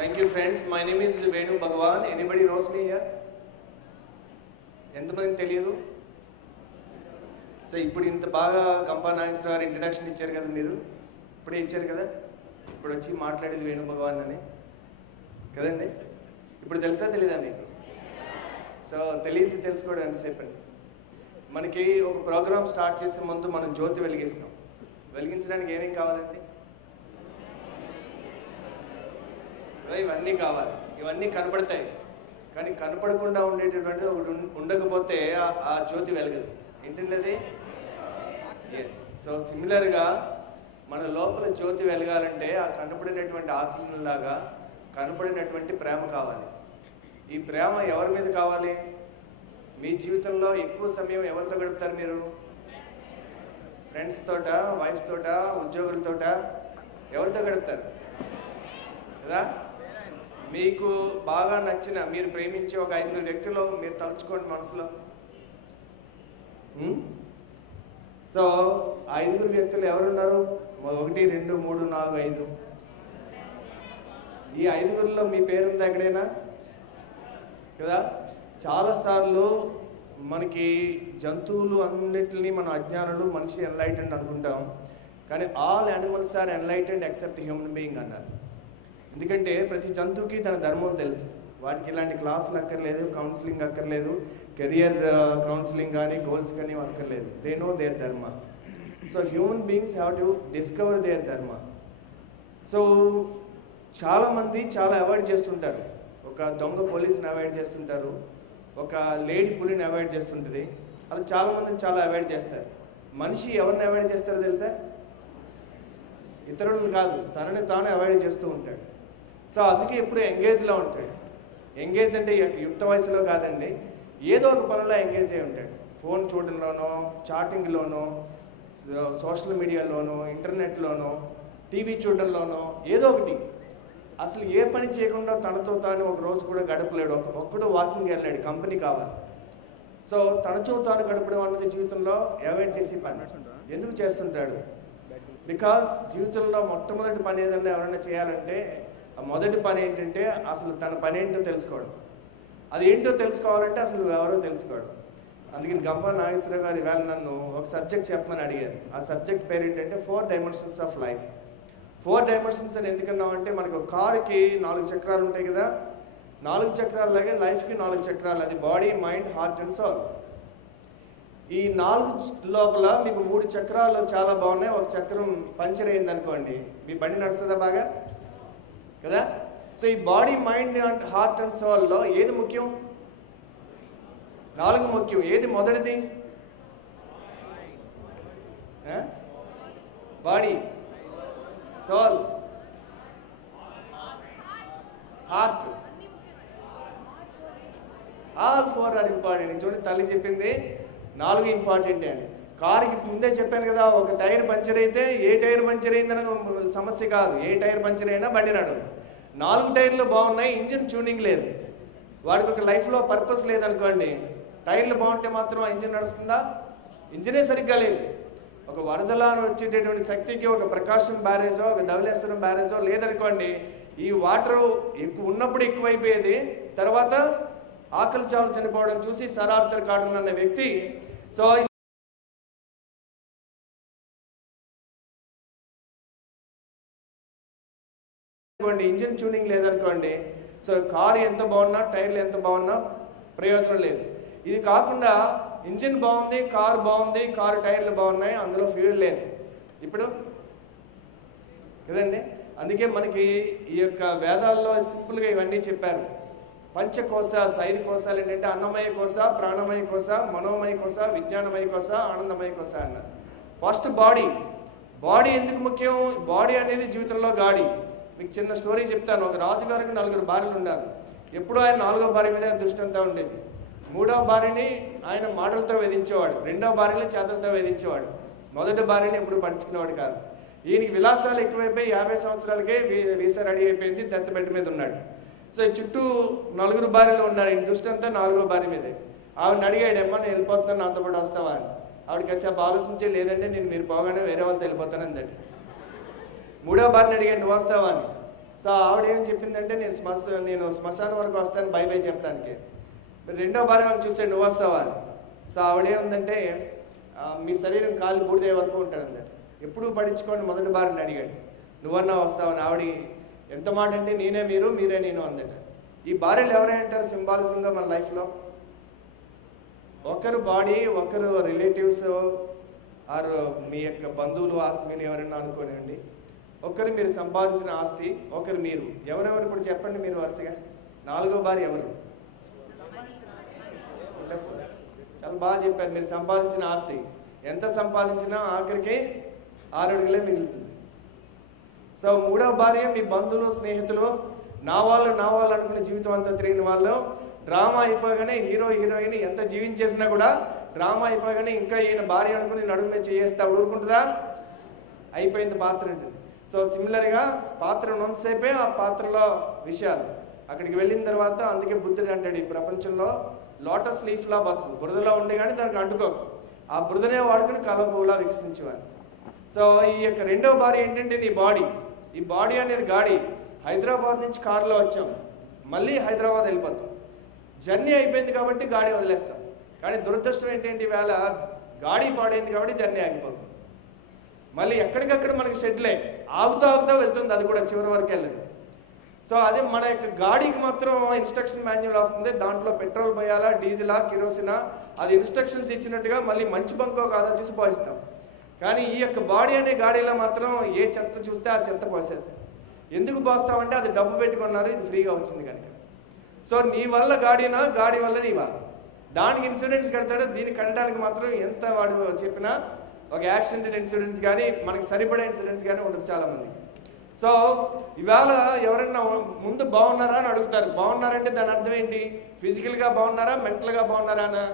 Thank you, friends. My name is Venu Bhagwan. Anybody knows me here? ఎంతమంది తెలియదు? So ఇప్పుడు ఇంత బాగా కంపా నాగేశ్వర గారు ఇంట్రడక్షన్ ఇచ్చారు కదా, మీరు ఇప్పుడే ఇచ్చారు కదా, ఇప్పుడు వచ్చి మాట్లాడేది వేణు భగవాన్ అని కదండి. ఇప్పుడు తెలుసా తెలీదా మీకు? సో తెలియదు తెలుసుకోవడం ఎంతసేపు అండి. మనకి ఒక ప్రోగ్రామ్ స్టార్ట్ చేసే ముందు మనం జ్యోతి వెలిగిస్తాం. వెలిగించడానికి ఏమేమి కావాలండి? ఇవన్నీ కావాలి. ఇవన్నీ కనపడతాయి, కానీ కనపడకుండా ఉండేటటువంటిది ఒకటి ఉండకపోతే ఆ జ్యోతి వెలగదు. ఏంటండి అది? ఎస్. సో సిమిలర్గా మన లోపల జ్యోతి వెలగాలంటే ఆ కనపడినటువంటి ఆక్సిజన్ లాగా కనపడినటువంటి ప్రేమ కావాలి. ఈ ప్రేమ ఎవరి మీద కావాలి? మీ జీవితంలో ఎక్కువ సమయం ఎవరితో గడుపుతారు మీరు? ఫ్రెండ్స్ తోట, వైఫ్ తోట, ఉద్యోగులతోట, ఎవరితో గడుపుతారు కదా? మీకు బాగా నచ్చిన, మీరు ప్రేమించే ఒక 5 వ్యక్తులు మీరు తలుచుకోండి మనసులో. సో 5 వ్యక్తులు ఎవరున్నారు? 1, 2, 3, 4, 5. ఈ 5లో మీ పేరుంది ఎక్కడైనా కదా? చాలాసార్లు మనకి జంతువులు అన్నిటినీ మన అజ్ఞానులు, మనిషి ఎన్లైటెండ్ అనుకుంటాం, కానీ all animals are enlightened except human being అన్నారు. ఎందుకంటే ప్రతి జంతువుకి తన ధర్మం తెలుసు. వాటికి ఇలాంటి క్లాసులు అక్కర్లేదు, కౌన్సిలింగ్ అక్కర్లేదు, కెరియర్ కౌన్సిలింగ్ కానీ గోల్స్ కానీ అక్కర్లేదు. They know their dharma. So human beings have to discover their dharma. So చాలామంది చాలా అవాయిడ్ చేస్తుంటారు. ఒక దొంగ పోలీస్ని అవాయిడ్ చేస్తుంటారు, ఒక లేడీ పులిని అవాయిడ్ చేస్తుంటుంది. అలా చాలామందిని చాలా అవాయిడ్ చేస్తారు. మనిషి ఎవరిని అవాయిడ్ చేస్తారో తెలుసా? ఇతరులను కాదు, తనని తాను అవాయిడ్ చేస్తూ ఉంటాడు. సో అందుకే ఎప్పుడు ఎంగేజ్లో ఉంటాడు. ఎంగేజ్ అంటే యుక్త వయసులో కాదండి, ఏదో ఒక పనిలో ఎంగేజ్ అయి ఉంటాడు. ఫోన్ చూడడంలోనో, చాటింగ్లోనో, సోషల్ మీడియాలోనో, ఇంటర్నెట్లోనో, టీవీ చూడడంలోనో, ఏదో ఒకటి. అసలు ఏ పని చేయకుండా తనతో తాను ఒక రోజు కూడా గడపలేడు. ఒక్కడు వాకింగ్ వెళ్ళాడు, కంపెనీ కావాలి. సో తనతో తాను గడపడం అన్నది జీవితంలో అవాయిడ్ చేసే పని. ఎందుకు చేస్తుంటాడు? బికాస్ జీవితంలో మొట్టమొదటి పని ఏదన్నా ఎవరైనా చేయాలంటే ఆ మొదటి పని ఏంటంటే అసలు తన పని ఏంటో తెలుసుకోవడం. అది ఏంటో తెలుసుకోవాలంటే అసలు ఎవరో తెలుసుకోవడం. అందుకని కంపా నాగేశ్వర గారు ఇవాళ నన్ను ఒక సబ్జెక్ట్ చెప్పమని అడిగారు. ఆ సబ్జెక్ట్ పేరు ఏంటంటే 4 dimensions ఆఫ్ లైఫ్. 4 dimensions అని ఎందుకన్నామంటే మనకు ఒక కారుకి 4 చక్రాలు ఉంటాయి కదా, 4 చక్రాలు లాగే లైఫ్కి 4 చక్రాలు. అది body, mind, heart and soul. ఈ 4 లోపల మీకు 3 చక్రాలు చాలా బాగున్నాయి. ఒక చక్రం పంచర్ అయింది అనుకోండి, మీ బండి నడుస్తుందా బాగా కదా? సో ఈ body, mind and heart and సోల్లో ఏది ముఖ్యం? 4 ముఖ్యం. ఏది మొదటిది? Body, soul, heart. All 4 are important. చూడండి, తల్లి చెప్పింది 4 ఇంపార్టెంట్ అని. కారుకి ముందే చెప్పాను కదా, ఒక టైర్ పంచర్ అయితే ఏ టైర్ పంచర్ అయిందనేది సమస్య కాదు. ఏ టైర్ పంచర్ అయినా బండి నడవదు. 4 టైర్లు బాగున్నాయి, ఇంజిన్ ట్యూనింగ్ లేదు, వాడికి ఒక లైఫ్లో పర్పస్ లేదనుకోండి, టైర్లు బాగుంటే మాత్రం ఆ ఇంజిన్ నడుస్తుందా? ఇంజినే సరిగ్గా లేదు. ఒక వరదలా వచ్చేటటువంటి శక్తికి ఒక ప్రకాశం బ్యారేజో, ఒక ధవళేశ్వరం బ్యారేజో లేదనుకోండి, ఈ వాటర్ ఎక్కువ ఉన్నప్పుడు ఎక్కువైపోయేది, తర్వాత ఆకలి చాలు చనిపోవడం చూసి సర్ ఆర్థర్ కాటన్ అనే వ్యక్తి సో ఇంజిన్ ట్యూనింగ్ లేదనుకోండి, సో కారు ఎంత బాగున్నా, టైర్లు ఎంత బాగున్నా ప్రయోజనం లేదు. ఇది కాకుండా ఇంజిన్ బాగుంది, కారు టైర్లు బాగున్నాయి, అందులో ఫ్యూయల్ లేదు ఇప్పుడు కదండి. అందుకే మనకి ఈ యొక్క వేదాల్లో సింపుల్గా ఇవన్నీ చెప్పారు. పంచకోశ 5 కోశాలు ఏంటంటే అన్నమయ కోశ, ప్రాణమయ కోశ, మనోమయ కోశ, విజ్ఞానమయ కోశ, ఆనందమయ కోశ అన్నారు. ఫస్ట్ బాడీ ఎందుకు ముఖ్యం? బాడీ అనేది జీవితంలో గాడి. మీకు చిన్న స్టోరీ చెప్తాను. ఒక రాజుగారికి 4 భార్యలు ఉన్నారు. ఎప్పుడూ ఆయన 4వ భార్య మీద దృష్టి అంతా ఉండేది. 3వ భార్యని ఆయన మాటలతో వేధించేవాడు, 2వ భార్యని చేతలతో వేధించేవాడు, మొదటి భార్యని ఎప్పుడు పట్టించుకునేవాడు కాదు. ఈయనకి విలాసాలు ఎక్కువైపోయి 50 సంవత్సరాలకే వీసా రెడీ అయిపోయింది, దత్తబెట్ట మీద ఉన్నాడు. సో చుట్టూ 4 భార్యలు ఉన్నారు. ఈయన దృష్టి అంతా 4వ భార్య మీదే. ఆవిడని అడిగాడమ్మా, నేను వెళ్ళిపోతున్నాను, నాతో పాటు వస్తావా అని. ఆవిడ కాసేపు ఆలోచించే, లేదంటే నేను మీరు పోగానే వేరే వాళ్ళతో వెళ్ళిపోతాను అందండి. 3వ భార్యని అడిగాడు, నువ్వు వస్తావా అని. సో ఆవిడ ఏం చెప్పిందంటే నేను శ్మశానం వరకు వస్తాను బై బై చెప్పడానికి. రెండో భార్య వాళ్ళు చూస్తే నువ్వు వస్తావా అని. సో ఆవిడేముందంటే మీ శరీరం కాలు బూడిదే వరకు ఉంటాడందట. ఎప్పుడు పడించుకోండి మొదటి భార్యని అడిగాడు, నువ్వన్నా వస్తావని. ఆవిడ ఎంత మాట అంటే నేనే మీరు, మీరే నేను అందట. ఈ భార్యలు ఎవరై అంటారు సింబాలిజంగా మన లైఫ్లో? ఒకరు బాడీ, ఒకరు రిలేటివ్స్ ఆరు మీ యొక్క బంధువులు ఆత్మీయులు ఎవరైనా అనుకోనివ్వండి. ఒకరు మీరు సంపాదించిన ఆస్తి, ఒకరు మీరు. ఎవరెవరు ఇప్పుడు చెప్పండి మీరు వరుసగా. నాలుగో భార్య ఎవరు? చాలా బాగా చెప్పారు. మీరు సంపాదించిన ఆస్తి ఎంత సంపాదించినా ఆఖరికి 6 అడుగులే మిగులుతుంది. సో మూడవ భార్య మీ బంధువులు స్నేహితులు, నా వాళ్ళు అనుకునే జీవితం అంతా తిరిగిన వాళ్ళు. డ్రామా అయిపోగానే హీరో హీరోయిన్ ఎంత జీవించేసినా కూడా డ్రామా అయిపోగానే ఇంకా ఈయన భార్య అనుకుని నడుము మీద చేయేస్తే ఊరుకుంటుందా? అయిపోయింది పాత్ర ఉంటుంది. సో సిమిలర్గా పాత్ర ఉన్నంతసేపే ఆ పాత్రలో విషయాలు. అక్కడికి వెళ్ళిన తర్వాత అందుకే బుద్ధుడు అంటాడు, ఈ ప్రపంచంలో లోటస్ లీఫ్లా బతుకు, బురదలో ఉండే కానీ దానికి అంటుకోకు, ఆ బురదనే వాడుకుని కలపులా వికసించేవారు. సో ఈ యొక్క రెండవ భార్య ఏంటంటే నీ బాడీ. ఈ బాడీ అనేది గాడి. హైదరాబాద్ నుంచి కారులో వచ్చాం, మళ్ళీ హైదరాబాద్ వెళ్ళిపోతాం. జర్నీ అయిపోయింది కాబట్టి గాడి వదిలేస్తాం. కానీ దురదృష్టం ఏంటంటే ఈవేళ గాడి పాడైంది కాబట్టి జర్నీ ఆగిపోతుంది. మళ్ళీ ఎక్కడికక్కడ మనకి షెడ్లే, ఆగుతూ వెళ్తుంది, అది కూడా చివరి వరకు వెళ్ళదు. సో అదే మన యొక్క గాడికి మాత్రం ఇన్స్ట్రక్షన్ మాన్యువల్ వస్తుంది. దాంట్లో పెట్రోల్ పోయాలా, డీజిలా, కిరోసినా, అది ఇన్స్ట్రక్షన్స్ ఇచ్చినట్టుగా మళ్ళీ మంచి బంకో కాదా చూసి పోయిస్తాం. కానీ ఈ యొక్క బాడీ అనే గాడిలో మాత్రం ఏ చెత్త చూస్తే ఆ చెత్త పోసేస్తాం. ఎందుకు పోస్తామంటే అది డబ్బు పెట్టుకున్నారు, ఇది ఫ్రీగా వచ్చింది కనుక. సో నీ వల్ల గాడినా, గాడి వల్ల నీ వల్ల. దానికి ఇన్సూరెన్స్ కడతాడు, దీన్ని కట్టడానికి మాత్రం ఎంత వాడు చెప్పినా ఒక యాక్సిడెంటల్ ఇన్సూరెన్స్ కానీ మనకి సరిపడే ఇన్సూరెన్స్ కానీ ఉండదు చాలామంది. సో ఇవాళ ఎవరైనా ముందు బాగున్నారా అని అడుగుతారు. బాగున్నారంటే దాని అర్థం ఏంటి? ఫిజికల్గా బాగున్నారా, మెంటల్గా బాగున్నారా అనా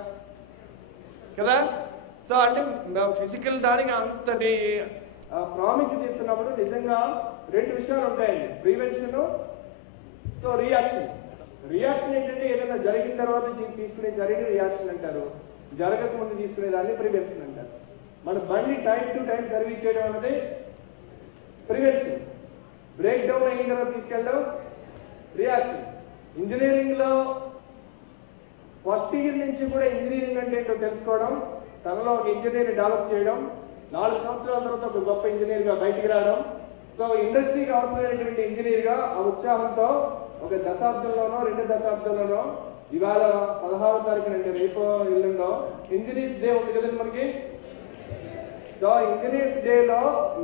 కదా. సో అంటే ఫిజికల్ దానికి అంతటి ప్రాముఖ్యత ఇస్తున్నప్పుడు నిజంగా 2 విషయాలు ఉంటాయండి, ప్రివెన్షన్, సో రియాక్షన్. రియాక్షన్ ఏంటంటే ఏదైనా జరిగిన తర్వాత తీసుకునే చర్యని రియాక్షన్ అంటారు, జరగక ముందు తీసుకునే దాన్ని ప్రివెన్షన్ అంటారు. మన బండి టైం టు టైం సర్వీస్ చేయడం అనేది ప్రివెన్షన్. బ్రేక్ డౌన్ అయిన తర్వాత తీసుకెళ్ళడం రియాక్షన్. ఇంజనీరింగ్లో ఫస్ట్ ఇయర్ నుంచి కూడా ఇంజనీరింగ్ అంటే ఏంటో తెలుసుకోవడం, తనలో ఒక ఇంజనీర్ డెవలప్ చేయడం, 4 సంవత్సరాల తర్వాత ఒక గొప్ప ఇంజనీర్గా బయటికి రావడం. సో ఇండస్ట్రీకి అవసరమైనటువంటి ఇంజనీర్గా ఆ ఉత్సాహంతో ఒక దశాబ్దంలోనో 2 దశాబ్దంలోనో ఇవాళ 16వ తారీఖునండి, రేపు ఎల్లుండో ఇంజనీర్స్ డే ఉంది కదండి మనకి. సో ఇంజనీర్స్ డేలో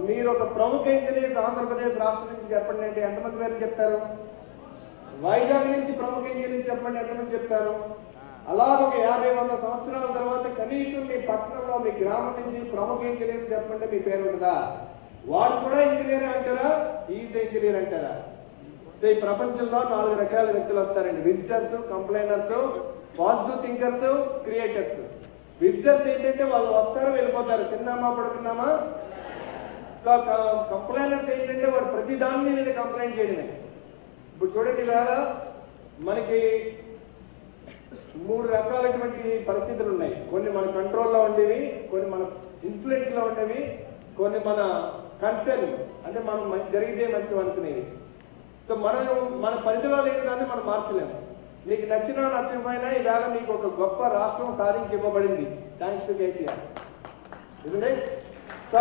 మీరు ఒక ప్రముఖ ఇంజనీర్స్ ఆంధ్రప్రదేశ్ రాష్ట్రం నుంచి చెప్పండి అంటే ఎంతమంది పేరు చెప్తారు? వైజాగ్ నుంచి ప్రముఖ ఇంజనీర్స్ చెప్పండి ఎంతమంది చెప్తారు? అలా ఒక 50-100 సంవత్సరాల తర్వాత కనీసం మీ పట్టణంలో, మీ గ్రామం నుంచి ప్రముఖ ఇంజనీర్ చెప్పండి, మీ పేరు ఉంటుందా? వాడు కూడా ఇంజనీర్ అంటారా, ఈజ్ ఇంజనీర్ అంటారా? సో ఈ ప్రపంచంలో 4 రకాల వ్యక్తులు వస్తారండి, visitors, complainers, positive thinkers, creators. Visitors ఏంటంటే వాళ్ళు వస్తారు వెళ్ళిపోతారు, తిన్నామా పడుకున్నామా. సో కంప్లైనర్స్ ఏంటంటే వాడు ప్రతి దాని మీద కంప్లైంట్ చేయడమే. ఇప్పుడు చూడండి, వేళ మనకి 3 రకాలైనటువంటి పరిస్థితులు ఉన్నాయి. కొన్ని మన కంట్రోల్లో ఉండేవి, కొన్ని మన ఇన్ఫ్లుయెన్స్లో ఉండేవి, కొన్ని మన కన్సర్న్ అంటే మనం జరిగితే మంచి అనుకునేవి. సో మన పరిధిలో లేని దాన్ని మనం మార్చలేము. మీకు నచ్చినా నచ్చకపోయినా ఈవేళ మీకు ఒక గొప్ప రాష్ట్రం సాధించి ఇవ్వబడింది థ్యాంక్స్ టు కేసీఆర్. ఇదే. సో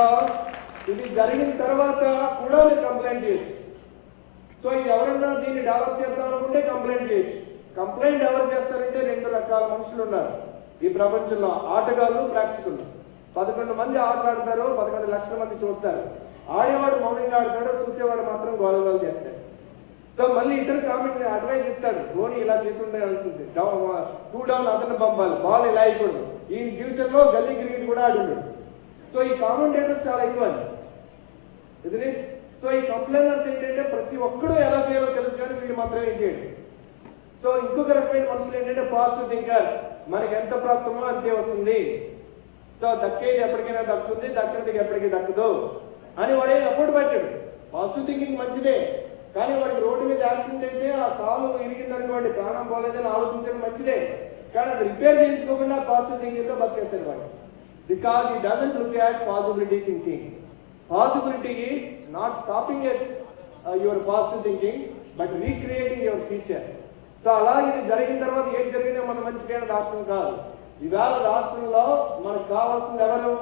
ఇది జరిగిన తర్వాత కూడా మీరు కంప్లైంట్ చేయొచ్చు. సో ఇది ఎవరన్నా దీన్ని డెవలప్ చేద్దాం అనుకుంటే కంప్లైంట్ చేయొచ్చు. కంప్లైంట్ ఎవరు చేస్తారంటే 2 రకాల మనుషులు ఉన్నారు ఈ ప్రపంచంలో, ఆటగాళ్ళు, ప్రేక్షకులు. 11 మంది ఆటలు ఆడతారు, 11 లక్షల మంది చూస్తారు. ఆడేవాడు మౌనంగా ఆడతాడు, చూసేవాడు మాత్రం గోలగోలు చేస్తాడు. సో మళ్ళీ ఇతర కామెంట్ అడ్వైస్ ఇస్తాడు, ధోని ఇలా చేసి ఉండే అనుకుంటుంది, 2 డౌన్ అతను పంపాలి, బాల్ ఇలా అయిపోడు. ఈ జీవితంలో గల్లీ క్రికెట్ కూడా ఆడుండు. సో ఈ కామెంటేటర్స్ చాలా ఎక్కువ ఇది. సో ఈ కంప్లైనర్స్ ఏంటంటే ప్రతి ఒక్కరూ ఎలా చేయాలో తెలుసు కానీ వీళ్ళు మాత్రమే ఏం చేయడు. సో ఇంకొక రకమైన మనుషులు ఏంటంటే పాజిటివ్ థింకర్స్, మనకి ఎంత ప్రాప్తమో అంతే వస్తుంది, సో దక్కేది ఎప్పటికైనా దక్కుతుంది, దక్కడికి ఎప్పటికీ దక్కదు అని వాడే ఎఫర్ట్ పెట్టాడు. పాజిటివ్ థింకింగ్ మంచిదే, కానీ వాడికి రోడ్డు మీద యాక్సిడెంట్ అయితే ఆ కాలు ఇరిగిందనుకోండి, ప్రాణం పోలేదని ఆలోచించడం మంచిదే, కానీ అది రిపేర్ చేయించుకోకుండా పాజిటివ్ థింకింగ్ తో బతికేస్తాడు వాడు. Because he doesn't look at possibility thinking. Possibility is not stopping at your positive thinking but recreating your future. So అలా ఇది జరిగిన తర్వాత ఏం జరిగినా మన మంచిగా రాష్ట్రం కాదు. ఇవాళ రాష్ట్రంలో మనకు కావాల్సింది ఎవరు?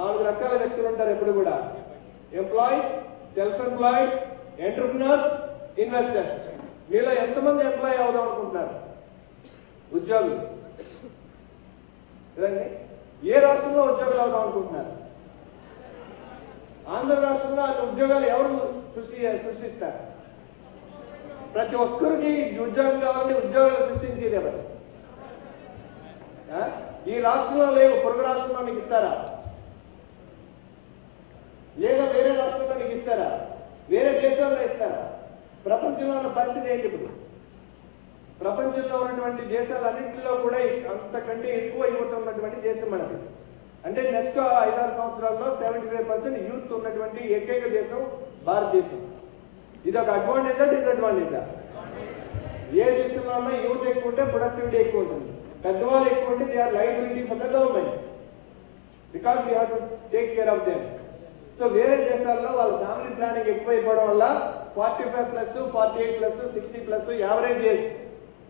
4 రకాల వ్యక్తులు ఉంటారు ఎప్పుడు కూడా. Employees, self employed, entrepreneurs, investors. వీళ్ళ ఎంతమంది ఎంప్లాయ్ అవుదాం అనుకుంటున్నారు? ఉద్యోగులు కదండి. ఏ రాష్ట్రంలో ఉద్యోగులు అవుదాం అనుకుంటున్నారు? ఆంధ్ర రాష్ట్రంలో అన్ని ఉద్యోగాలు ఎవరు సృష్టిస్తారు? ప్రతి ఒక్కరికి ఉద్యోగం కావాలంటే ఉద్యోగాలు సృష్టించేది ఎవరు? ఈ రాష్ట్రంలో లేవు, పొరుగు రాష్ట్రంలో మీకు ఇస్తారా? లేదా వేరే రాష్ట్రంలో మీకు ఇస్తారా? వేరే దేశాల్లో ఇస్తారా? ప్రపంచంలో ఉన్న పరిస్థితి ఏంటి ఇప్పుడు? ప్రపంచంలో ఉన్నటువంటి దేశాలన్నింటిలో కూడా అంతకంటే ఎక్కువ యువత ఉన్నటువంటి దేశం మనది. అంటే నెక్స్ట్ 5-6 సంవత్సరాల్లో 75% యూత్ ఉన్నటువంటి ఏకైక దేశం భారతదేశం. ఇది ఒక అడ్వాంటేజా డిసడ్వాంటేజా? ఏ దేశంలో ఉన్నా యూత్ ఎక్కువ ఉంటే ప్రొడక్టివిటీ ఎక్కువ ఉంటుంది. పెద్దవాళ్ళు ఎక్కువ ఉంటే they are liability for the government because we have to take care of them. So వేరే దేశాల్లో వాళ్ళ ఫ్యామిలీ ప్లానింగ్ ఎక్కువైపోవడం వల్ల 45+, 48+, 60+ యావరేజ్ ఏజ్.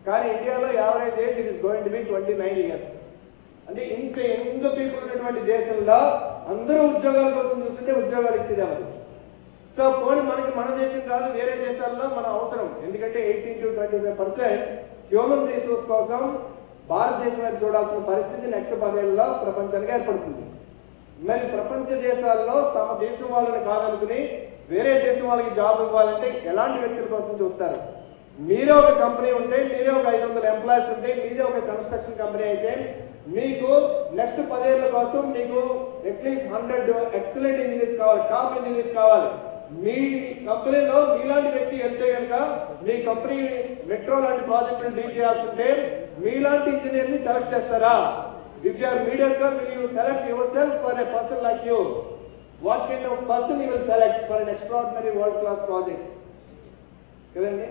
కానీ ఇండియాలో average age it is going to B 29 years. అంటే ఇంత యంగ్ పీపుల్ ఉన్నటువంటి దేశంలో అందరూ ఉద్యోగాల కోసం చూస్తుంటే ఉద్యోగాలు ఇచ్చేది ఎవరు? సో పోనీ మనకి మన దేశం కాదు, వేరే దేశాల్లో మన అవసరం. ఎందుకంటే 18 to 25% హ్యూమన్ రిసోర్స్ కోసం భారతదేశం వైపు చూడాల్సిన పరిస్థితి నెక్స్ట్ 10 ఏళ్లలో ప్రపంచానికి ఏర్పడుతుంది. మరి ప్రపంచ దేశాల్లో తమ దేశం వాళ్ళని కాదనుకుని వేరే దేశం వాళ్ళకి జాబ్ ఇవ్వాలంటే ఎలాంటి వ్యక్తుల కోసం చూస్తారు? మీరే ఒక కంపెనీ ఉంటే, మీరే ఒక 500 ఎంప్లాయీస్ ఉంటే, మీరే ఒక కన్స్ట్రక్షన్ కంపెనీ అయితే మీకు నెక్స్ట్ 10 ఏళ్ల కోసం మీకు అట్లీస్ట్ 100 ఎక్సలెంట్ ఇంజనీర్స్ కావాలి, టాప్ ఇంజనీర్స్ కావాలి. మీ కంపెనీలో మీలాంటి వ్యక్తి వెళ్తే కనుక మీ కంపెనీ మెట్రో లాంటి ప్రాజెక్టులు డీల్ చేయాల్సి ఉంటే మీలాంటి ఇంజనీర్ ని సెలెక్ట్ చేస్తారా? If you are mediocre, will you select yourself for a person like you? What kind of person you will select for an extraordinary world class projects? కదండి.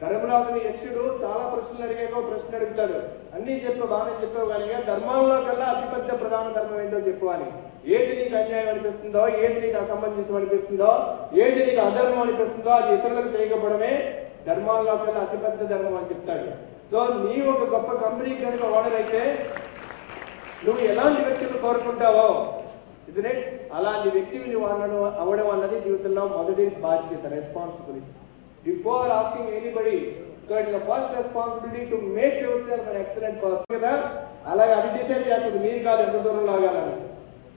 ధర్మరాజుని యక్షుడు చాలా ప్రశ్నలు అడిగాక ప్రశ్న అడుగుతాడు. అన్ని చెప్పు, బాగానే చెప్పావు కానీ ధర్మాల్లో కల్లా అతిపెద్ద ప్రధాన ధర్మం ఏంటో చెప్పు అని. ఏది నీకు అన్యాయం అనిపిస్తుందో, ఏది నీకు అసమంజసం అనిపిస్తుందో, ఏది నీకు అధర్మం అనిపిస్తుందో అది ఇతరులకు చేయకపోవడమే ధర్మాల్లో కల్లా అతిపెద్ద ధర్మం అని చెప్తాడు. సో నీ ఒక గొప్ప కంపెనీ కనుక ఓనర్ అయితే నువ్వు ఎలాంటి వ్యక్తులు కోరుకుంటావో ఇదే అలాంటి వ్యక్తిని నువ్వు అవ్వడం అన్నది జీవితంలో మొదటి బాధ్యత, responsibility. Before asking anybody, so it is the first responsibility to make your self an excellent person. కదా, అలాగే అది డిసైడ్ చేస్తుంది, మీరు కాదు ఎంత దూరం లాగాలని.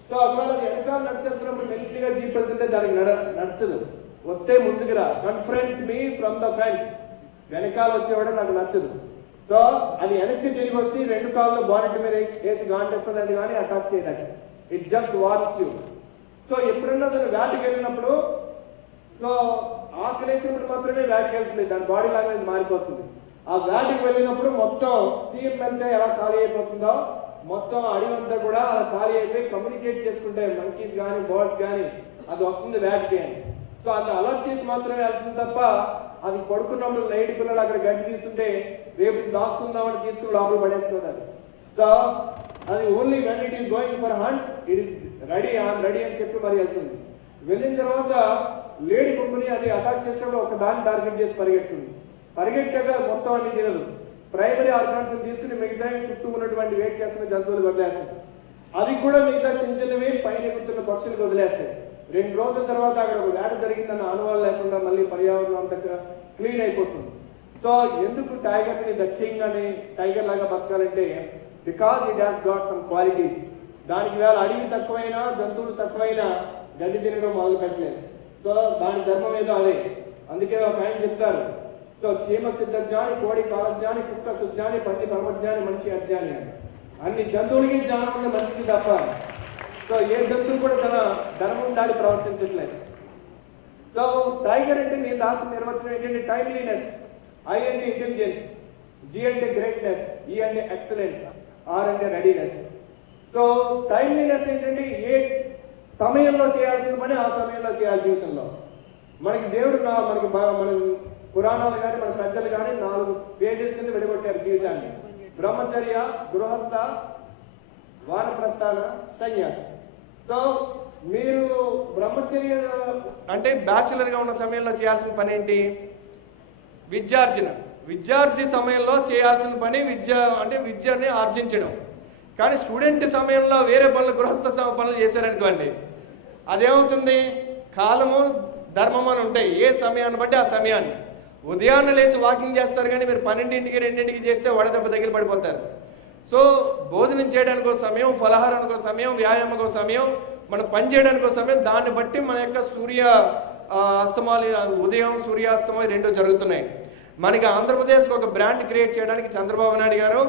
సో ఒకవేళ అది వెనకాల నడిచేస్తున్నప్పుడు మెల్లిగా జీప్ వెళ్తుంటే దానికి నచ్చదు. వస్తే ముందుకు రా, confront me from the front. వెనకాల వచ్చేవాడు నాకు నచ్చదు. సో అది వెనక్కి తిరిగి వస్తే 2 కాళ్ళు బానెట్ మీద వేసి గాంటేస్తుంది, అది కానీ అటాక్ చేయడానికి. It just వార్న్స్ you. సో ఎప్పుడన్నా దాన్ని వేటకి వెళ్ళినప్పుడు, సో ఆకలేసినప్పుడు మాత్రమే వేటకి వెళ్తుంది, దాని బాడీ లాంగ్వేజ్ మారిపోతుంది. ఆ వేటకి వెళ్ళినప్పుడు మొత్తం సీఎం వెళ్తే ఎలా ఖాళీ అయిపోతుందో మొత్తం అడవంతా కూడా అలా ఖాళీ అయిపోయి కమ్యూనికేట్ చేసుకుంటాయి మంకీస్ కానీ బర్డ్స్ కానీ, అది వస్తుంది వేటకి అని. సో అది అలర్ట్ చేసి మాత్రమే వెళ్తుంది తప్ప అది పడుకున్నప్పుడు నైట్ పిల్లలు అక్కడ గడ్డి తీస్తుంటే రేపు దాచుకుందామని తీసుకుని లోపల పడేస్తుంది అది. సో అది only when it is going for hunt it is ready అని చెప్పి మరి వెళ్తుంది. వెళ్ళిన తర్వాత లేడీ కంపెనీ అది అటాక్ చేసినప్పుడు ఒక దాన్ని టార్గెట్ చేసి పరిగెడుతుంది. పరిగెట్టాక మొత్తం అన్ని తినదు, ప్రైమరీ ఆర్గాన్స్ తీసుకుని మిగతా చుట్టూ ఉన్నటువంటి వెయిట్ చేస్తున్న జంతువులకు వదిలేస్తాయి. అది కూడా మిగతా చిన్న చిన్నవి పైన ఎగురుతున్న పక్షులకు వదిలేస్తాయి. 2 రోజుల తర్వాత అక్కడ ఒక వేట జరిగిందన్న అనుభవం లేకుండా మళ్ళీ పర్యావరణం అంతా క్లీన్ అయిపోతుంది. సో ఎందుకు టైగర్ ని ద కింగ్ అని టైగర్ లాగా బతకాలంటే because it has got some qualities. దానికి వేళ అడవి తక్కువైనా జంతువులు తక్కువైనా గడ్డి తినడం మొదలు పెట్టలేదు. సో దాని ధర్మం ఏదో అదే. అందుకే ఒక ఆయన చెప్తారు, సో చీమ సిద్ధజ్ఞాని, కోడి కాలజ్ఞాని, కుక్క సుజ్ఞాని, పంది పరమజ్ఞాని, మనిషి అజ్ఞాని అని. అన్ని జంతువులకి జ్ఞానం ఉన్న మనిషికి తప్ప సో ఏ జంతువు కూడా తన ధర్మం ఉండాలి ప్రవర్తించట్లేదు. సో టైగర్ అంటే నేను రాసిన నిర్వచనం ఏంటంటే టైమ్లీనెస్, ఐ అంటే ఇంటెలిజెన్స్, జి అంటే గ్రేట్నెస్, ఈ అంటే ఎక్సలెన్స్, ఆర్ అంటే రెడీనెస్. సో టైమ్లీనెస్ ఏంటంటే ఏ సమయంలో చేయాల్సిన పని ఆ సమయంలో చేయాలి. జీవితంలో మనకి దేవుడు మన పురాణాలు కానీ మన పెద్దలు కానీ 4 పేజెస్ కింద విడగొట్టారు జీవితాన్ని. బ్రహ్మచర్య, గృహస్థ, వానప్రస్థాన, సన్యాసం. సో మీరు బ్రహ్మచర్య అంటే బ్యాచులర్గా ఉన్న సమయంలో చేయాల్సిన పని ఏంటి? విద్యార్జన. విద్యార్థి సమయంలో చేయాల్సిన పని విద్యని ఆర్జించడం. కానీ స్టూడెంట్ సమయంలో వేరే పనులు, గృహస్థ పనులు చేశారనుకోండి, అదేమవుతుంది? కాలము ధర్మం అని ఉంటాయి. ఏ సమయాన్ని బట్టి ఆ సమయాన్ని. ఉదయాన్నే లేచి వాకింగ్ చేస్తారు, కానీ మీరు 12ంటికి 2ంటికి చేస్తే వడదెబ్బ తగిలి పడిపోతారు. సో భోజనం చేయడానికి ఒక సమయం, ఫలహారానికి ఒక సమయం, వ్యాయామకు ఒక సమయం, మనం పని చేయడానికి ఒక సమయం. దాన్ని బట్టి మన యొక్క సూర్య అస్తమాలు, ఉదయం సూర్యాస్తమం రెండు జరుగుతున్నాయి. మనకి ఆంధ్రప్రదేశ్కి ఒక బ్రాండ్ క్రియేట్ చేయడానికి చంద్రబాబు నాయుడు గారు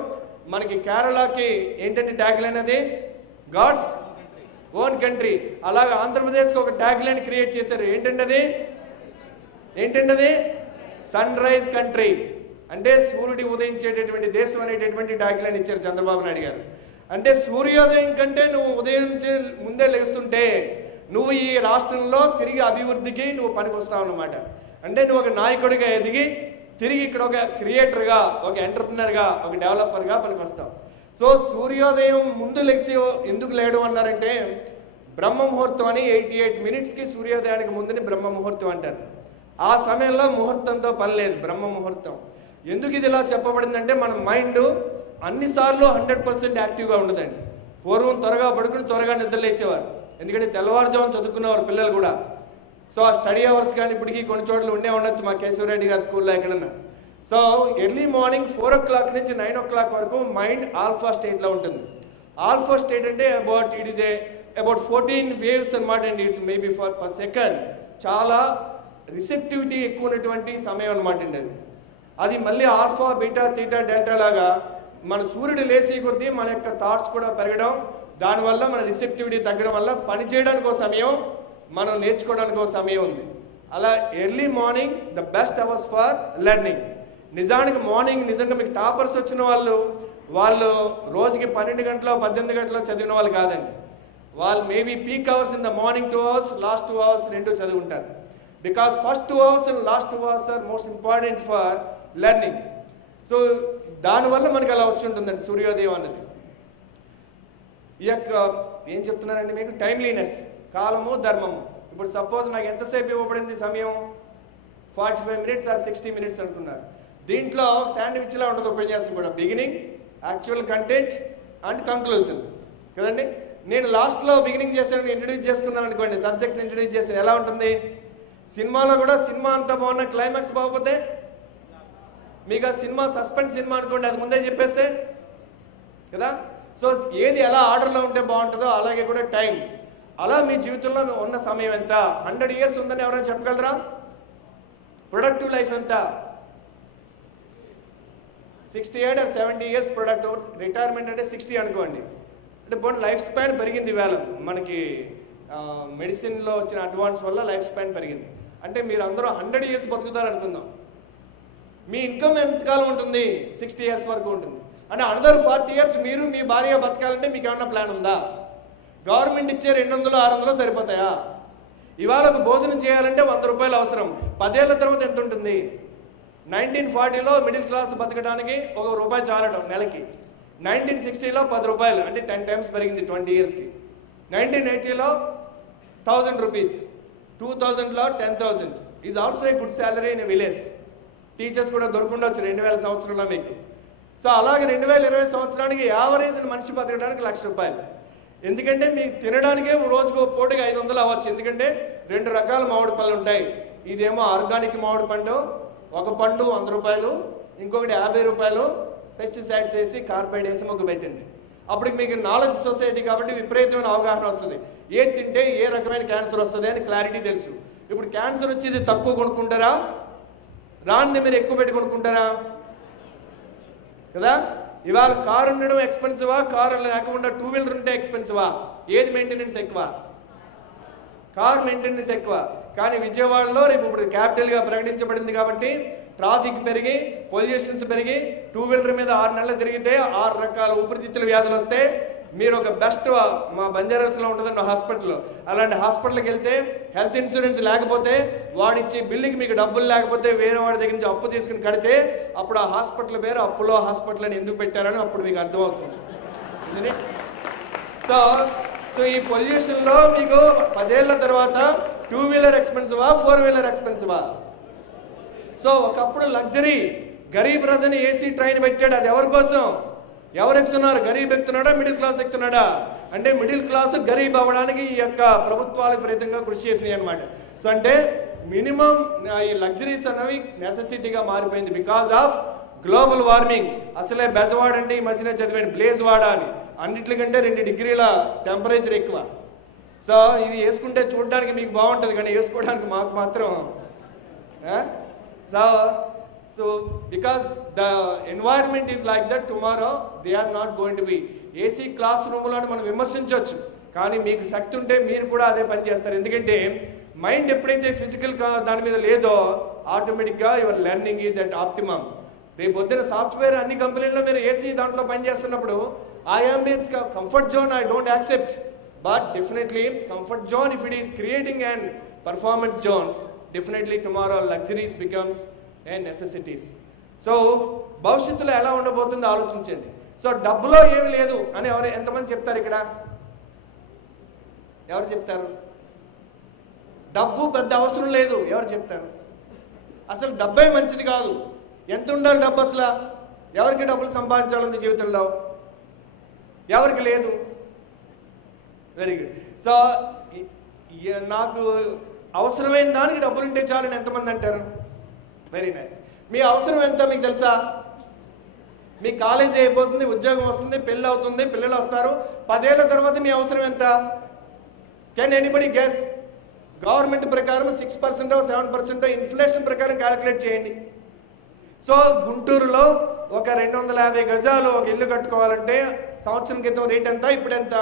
మనకి కేరళకి ఏంటంటే ట్యాగ్ లైన్, అది గాడ్స్ ఓన్ కంట్రీ. అలాగే ఆంధ్రప్రదేశ్కి ఒక ట్యాగ్ లైన్ క్రియేట్ చేశారు. ఏంటంటే అది సన్ రైజ్ కంట్రీ, అంటే సూర్యుడి ఉదయించేటటువంటి దేశం అనేటటువంటి ట్యాగ్ లైన్ ఇచ్చారు చంద్రబాబు నాయుడు గారు. అంటే సూర్యోదయం కంటే నువ్వు ఉదయించే ముందే లేస్తుంటే నువ్వు ఈ రాష్ట్రంలో తిరిగి అభివృద్ధికి నువ్వు పనికొస్తావు అన్నమాట. అంటే నువ్వు ఒక నాయకుడిగా ఎదిగి తిరిగి ఇక్కడ ఒక క్రియేటర్గా, ఒక ఎంటర్ప్రినర్గా, ఒక డెవలపర్గా పనికొస్తావు. సో సూర్యోదయం ముందు లెక్సి ఎందుకు లేడు అన్నారంటే, బ్రహ్మ ముహూర్తం అని 88 మినిట్స్కి సూర్యోదయానికి ముందుని బ్రహ్మ ముహూర్తం అంటారు. ఆ సమయంలో ముహూర్తంతో పని లేదు, బ్రహ్మ ముహూర్తం. ఎందుకు ఇది ఇలా చెప్పబడిందంటే, మన మైండ్ అన్నిసార్లు 100% యాక్టివ్గా ఉండదండి. పూర్వం త్వరగా పడుకుని త్వరగా నిద్ర లేచేవారు, ఎందుకంటే తెల్లవారుజామున చదువుకునేవారు పిల్లలు కూడా. సో ఆ స్టడీ అవర్స్ కానీ ఇప్పటికీ కొన్ని చోట్ల ఉండే ఉండొచ్చు, మా కేశవరెడ్డి గారి స్కూల్లో ఎక్కడన్నా. సో ఎర్లీ మార్నింగ్ 4 o'clock నుంచి 9 o'clock వరకు మైండ్ ఆల్ఫా స్టేట్లో ఉంటుంది. ఆల్ఫా స్టేట్ అంటే అబౌట్ 14 waves అనమాట అండి. It's maybe per second. చాలా రిసెప్టివిటీ ఎక్కువ ఉన్నటువంటి సమయం అనమాట అండి అది. అది మళ్ళీ ఆల్ఫా, బీటా, తీటా, డెల్టా లాగా మన సూర్యుడు లేచి కొద్దీ మన యొక్క థాట్స్ కూడా పెరగడం, దానివల్ల మన రిసెప్టివిటీ తగ్గడం వల్ల పని చేయడానికి ఒక సమయం, మనం నేర్చుకోవడానికి ఒక సమయం ఉంది. అలా early morning the best hours for learning. నిజానికి మార్నింగ్ నిజంగా మీకు టాపర్స్ వచ్చిన వాళ్ళు రోజుకి 12 గంటలు 18 గంటలు చదివిన వాళ్ళు కాదండి. వాళ్ళు maybe peak hours in the morning 2 hours, last 2 hours రెండు చదువుకుంటారు. Because first 2 hours and last 2 hours are most important for learning. So దానివల్ల మనకి అలా వచ్చి ఉంటుందండి సూర్యోదయం అన్నది. ఈ యొక్క ఏం చెప్తున్నానండి మీకు, టైమ్లీనెస్, కాలము ధర్మము. ఇప్పుడు సపోజ్ నాకు ఎంతసేపు ఇవ్వబడింది సమయం, 45 minutes ఆర్ 60 minutes అనుకున్నారు. దీంట్లో శాండ్విచ్లా ఉంటుంది ఉపన్యాసం కూడా, beginning, actual content and conclusion కదండి. నేను లాస్ట్లో బిగినింగ్ చేశాను, ఇంట్రడ్యూస్ చేసుకున్నాను అనుకోండి, సబ్జెక్ట్ని ఇంట్రడ్యూస్ చేశాను, ఎలా ఉంటుంది? సినిమాలో కూడా సినిమా అంతా బాగున్నా క్లైమాక్స్ బాగోపోతే, మీకు ఆ సినిమా సస్పెన్స్ సినిమా అనుకోండి, అది ముందే చెప్పేస్తే కదా. సో ఏది ఎలా ఆర్డర్లో ఉంటే బాగుంటుందో అలాగే కూడా టైం. అలా మీ జీవితంలో ఉన్న సమయం ఎంత? 100 years ఉందని ఎవరైనా చెప్పగలరా? ప్రొడక్టివ్ లైఫ్ ఎంత? 68 or 70 years ప్రొడక్టివ్. రిటైర్మెంట్ అంటే 60 అనుకోండి. అంటే పోనీ లైఫ్ స్పాన్ పెరిగింది వేళ, మనకి మెడిసిన్లో వచ్చిన అడ్వాన్స్ వల్ల లైఫ్ స్పాన్ పెరిగింది. అంటే మీరు అందరూ 100 years బతుకుతారు అనుకుందాం. మీ ఇన్కమ్ ఎంతకాలం ఉంటుంది? 60 years వరకు ఉంటుంది. అంటే అనదర్ 40 years మీరు మీ భార్య బతకాలంటే మీకు ఏమన్నా ప్లాన్ ఉందా? గవర్నమెంట్ ఇచ్చే 200, 600 సరిపోతాయా? ఇవాళ ఒక భోజనం చేయాలంటే 100 రూపాయలు అవసరం. 10 ఏళ్ల తర్వాత ఎంత ఉంటుంది? 1940లో మిడిల్ క్లాస్ బతకడానికి ₹1 చాలడం నెలకి. 1960లో 10 రూపాయలు, అంటే 10 times పెరిగింది 20 yearsకి. 1980లో 1000 rupees, 2000లో 10,000 is also a good salary in village. Teachers కూడా దొరకుండొచ్చు 2000 సంవత్సరంలో మీకు. సో అలాగే 2020 సంవత్సరానికి యావరేజ్ మనిషి బతకడానికి ₹1,00,000. ఎందుకంటే మీకు తినడానికే రోజుకు పూటకి 500 అవ్వచ్చు. ఎందుకంటే 2 రకాల మామిడి పళ్ళు ఉంటాయి. ఇదేమో ఆర్గానిక్ మామిడి పండు, ఒక పండు ₹100, ఇంకొకటి ₹50 పెస్టిసైడ్స్ వేసి కార్బైడ్ వేసి మొక్క పెట్టింది. అప్పుడు మీకు నాలెడ్జ్ సొసైటీ కాబట్టి విపరీతమైన అవగాహన వస్తుంది. ఏది తింటే ఏ రకమైన క్యాన్సర్ వస్తుంది అని క్లారిటీ తెలుసు. ఇప్పుడు క్యాన్సర్ వచ్చేది తక్కువ కొనుక్కుంటారా, రాన్ని మీరు ఎక్కువ పెట్టి కొనుక్కుంటారా కదా. ఇవాళ కారు ఉండడం ఎక్స్పెన్సివా, కారు లేకుండా 2 wheeler ఉంటే ఎక్స్పెన్సివా? ఏది మెయింటెనెన్స్ ఎక్కువ? కార్ మెయింటెనెన్స్ ఎక్కువ. కానీ విజయవాడలో రేపు ఇప్పుడు క్యాపిటల్గా ప్రకటించబడింది కాబట్టి ట్రాఫిక్ పెరిగి, పొల్యూషన్స్ పెరిగి, 2 wheeler మీద 6 నెలలు తిరిగితే 6 రకాల ఊపిరితిత్తుల వ్యాధులు వస్తే మీరు ఒక బెస్ట్, మా బంజారాస్లో ఉంటుందండి హాస్పిటల్, అలాంటి హాస్పిటల్కి వెళ్తే హెల్త్ ఇన్సూరెన్స్ లేకపోతే వాడిచ్చే బిల్లుకి మీకు డబ్బులు లేకపోతే వేరే వాడి దగ్గర నుంచి అప్పు తీసుకుని కడితే అప్పుడు ఆ హాస్పిటల్ పేరు అప్పులో హాస్పిటల్ అని ఎందుకు పెట్టారని అప్పుడు మీకు అర్థమవుతుంది. సో సో ఈ పొజిషన్లో మీకు 10 ఏళ్ల తర్వాత 2 వీలర్ ఎక్స్పెన్సివా 4 వీలర్ ఎక్స్పెన్సివా? సో ఒకప్పుడు లగ్జరీ గరీబ్ రథని ఏసీ ట్రైన్ పెట్టాడు. అది ఎవరి కోసం? ఎవరు ఎక్కుతున్నారు? గరీబ్ ఎక్కుతున్నాడా, మిడిల్ క్లాస్ ఎక్కుతున్నాడా? అంటే మిడిల్ క్లాస్ గరీబ్ అవ్వడానికి ఈ యొక్క ప్రభుత్వాలు విపరీతంగా కృషి చేసినాయి అనమాట. సో అంటే మినిమం ఈ లగ్జరీస్ అనేవి నెసెసిటీగా మారిపోయింది బికాజ్ ఆఫ్ గ్లోబల్ వార్మింగ్. అసలే బెజవాడ అంటే ఈ మధ్యన చదివాను బ్లేజ్వాడ అని, అన్నిటికంటే 2 డిగ్రీల టెంపరేచర్ ఎక్కువ. సో ఇది వేసుకుంటే చూడడానికి మీకు బాగుంటుంది కానీ వేసుకోవడానికి మాకు మాత్రం so because the environment is like that, tomorrow they are not going to be. AC class రూమ్లో మనం విమర్శించవచ్చు కానీ మీకు శక్తి ఉంటే మీరు కూడా అదే పని చేస్తారు. ఎందుకంటే మైండ్ ఎప్పుడైతే ఫిజికల్ దాని మీద లేదో ఆటోమేటిక్గా your learning is at optimum. రేపు పొద్దున సాఫ్ట్వేర్ అన్ని కంపెనీల్లో మీరు ఏసీ దాంట్లో పనిచేస్తున్నప్పుడు I am means comfort zone I don't accept, but definitely comfort zone if it is creating and performance zones, definitely tomorrow luxuries becomes and necessities. So భవిష్యత్తులో ఎలా ఉండబోతుందో ఆలోచించండి. సో డబ్బులో ఏమి లేదు అని ఎంతమంది చెప్తారు ఇక్కడ? ఎవరు చెప్తారు? డబ్బు పెద్ద అవసరం లేదు ఎవరు చెప్తారు? అసలు డబ్బే మంచిది కాదు. ఎంత ఉండాలి డబ్బు అసలు? ఎవరికి డబ్బులు సంపాదించాలని జీవితంలో? ఎవరికి లేదు. Very good. సో నాకు అవసరమైన దానికి డబ్బులు ఉంటే చాలని ఎంతమంది అంటారు? Very nice. మీ అవసరం ఎంత మీకు తెలుసా? మీ కాలేజీ అయిపోతుంది, ఉద్యోగం వస్తుంది, పెళ్ళి అవుతుంది, పిల్లలు వస్తారు, 10 ఏళ్ల తర్వాత మీ అవసరం ఎంత? Can anybody guess? గవర్నమెంట్ ప్రకారం 6% 7% ఇన్ఫ్లేషన్ ప్రకారం క్యాలిక్యులేట్ చేయండి. సో గుంటూరులో ఒక 250 గజాలు ఒక ఇల్లు కట్టుకోవాలంటే సంవత్సరం క్రితం రేట్ ఎంత, ఇప్పుడెంత?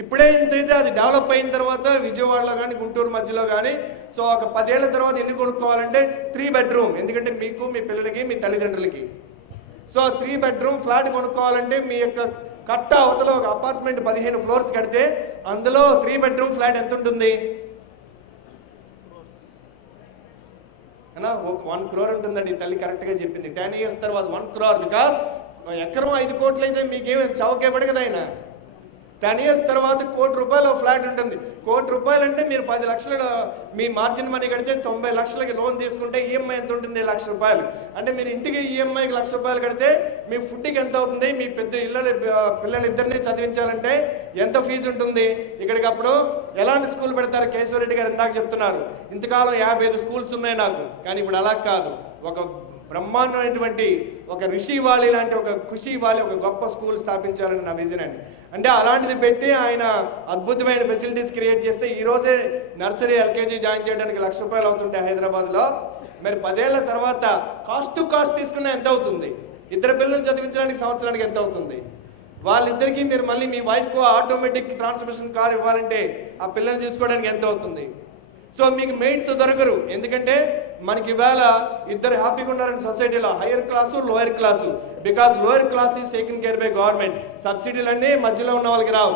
ఇప్పుడే ఎంతైతే అది డెవలప్ అయిన తర్వాత విజయవాడలో కానీ గుంటూరు మధ్యలో కానీ సో ఒక 10 ఏళ్ల తర్వాత ఇల్లు కొనుక్కోవాలంటే 3 బెడ్రూమ్, ఎందుకంటే మీకు మీ పిల్లలకి మీ తల్లిదండ్రులకి. సో 3 బెడ్రూమ్ ఫ్లాట్ కొనుక్కోవాలంటే మీ యొక్క కట్ట అవతల ఒక అపార్ట్మెంట్ 15 ఫ్లోర్స్ కడితే అందులో 3 బెడ్రూమ్ ఫ్లాట్ ఎంత ఉంటుంది? 1 crore ఉంటుందండి. తల్లి కరెక్ట్గా చెప్పింది. 10 years తర్వాత 1 crore. బికాస్ ఎకరం 5 కోట్లు అయితే మీకేమి చౌకేపడు కదా ఆయన. 10 years తర్వాత 1 కోటి రూపాయలు ఫ్లాట్ ఉంటుంది. 1 కోటి రూపాయలు అంటే మీరు 10 లక్షల మీ మార్జిన్ మనీ కడితే 90 లక్షలకి లోన్ తీసుకుంటే ఈఎంఐ ఎంత ఉంటుంది? 1 లక్ష రూపాయలు. అంటే మీరు ఇంటికి ఈఎంఐకి 1 లక్ష రూపాయలు కడితే మీ ఫుడ్కి ఎంత అవుతుంది? మీ పెద్ద పిల్లలిద్దరిని చదివించాలంటే ఎంత ఫీజు ఉంటుంది? ఇక్కడికి అప్పుడు ఎలాంటి స్కూల్ పెడతారు? కేశవరెడ్డి గారు ఇందాక చెప్తున్నారు ఇంతకాలం 55 స్కూల్స్ ఉన్నాయి నాకు, కానీ ఇప్పుడు అలా కాదు. ఒక బ్రహ్మాండమైనటువంటి ఒక రిషి వాలి లాంటి ఒక ఖుషి వాలి ఒక గొప్ప స్కూల్ స్థాపించాలని నా విజన్ అండి. అంటే అలాంటిది పెట్టి ఆయన అద్భుతమైన ఫెసిలిటీస్ క్రియేట్ చేస్తే ఈరోజే నర్సరీ ఎల్కేజీ జాయిన్ చేయడానికి 1 లక్ష రూపాయలు అవుతుంటాయి హైదరాబాద్లో. మరి 10 ఏళ్ల తర్వాత కాస్ట్ టు కాస్ట్ తీసుకున్న ఎంత అవుతుంది? 2 పిల్లల్ని చదివించడానికి సంవత్సరానికి ఎంత అవుతుంది? వాళ్ళిద్దరికీ మీరు మళ్ళీ మీ వైఫ్కు ఆటోమేటిక్ ట్రాన్స్మిషన్ కార్ ఇవ్వాలంటే ఆ పిల్లల్ని చూసుకోవడానికి ఎంత అవుతుంది? సో మీకు మెయిడ్స్ దొరకరు, ఎందుకంటే మనకి ఇవాళ ఇద్దరు హ్యాపీగా ఉన్నారని సొసైటీలో, higher class lower class. Because lower class is taking care by government. సబ్సిడీలన్నీ మధ్యలో ఉన్న వాళ్ళకి రావు.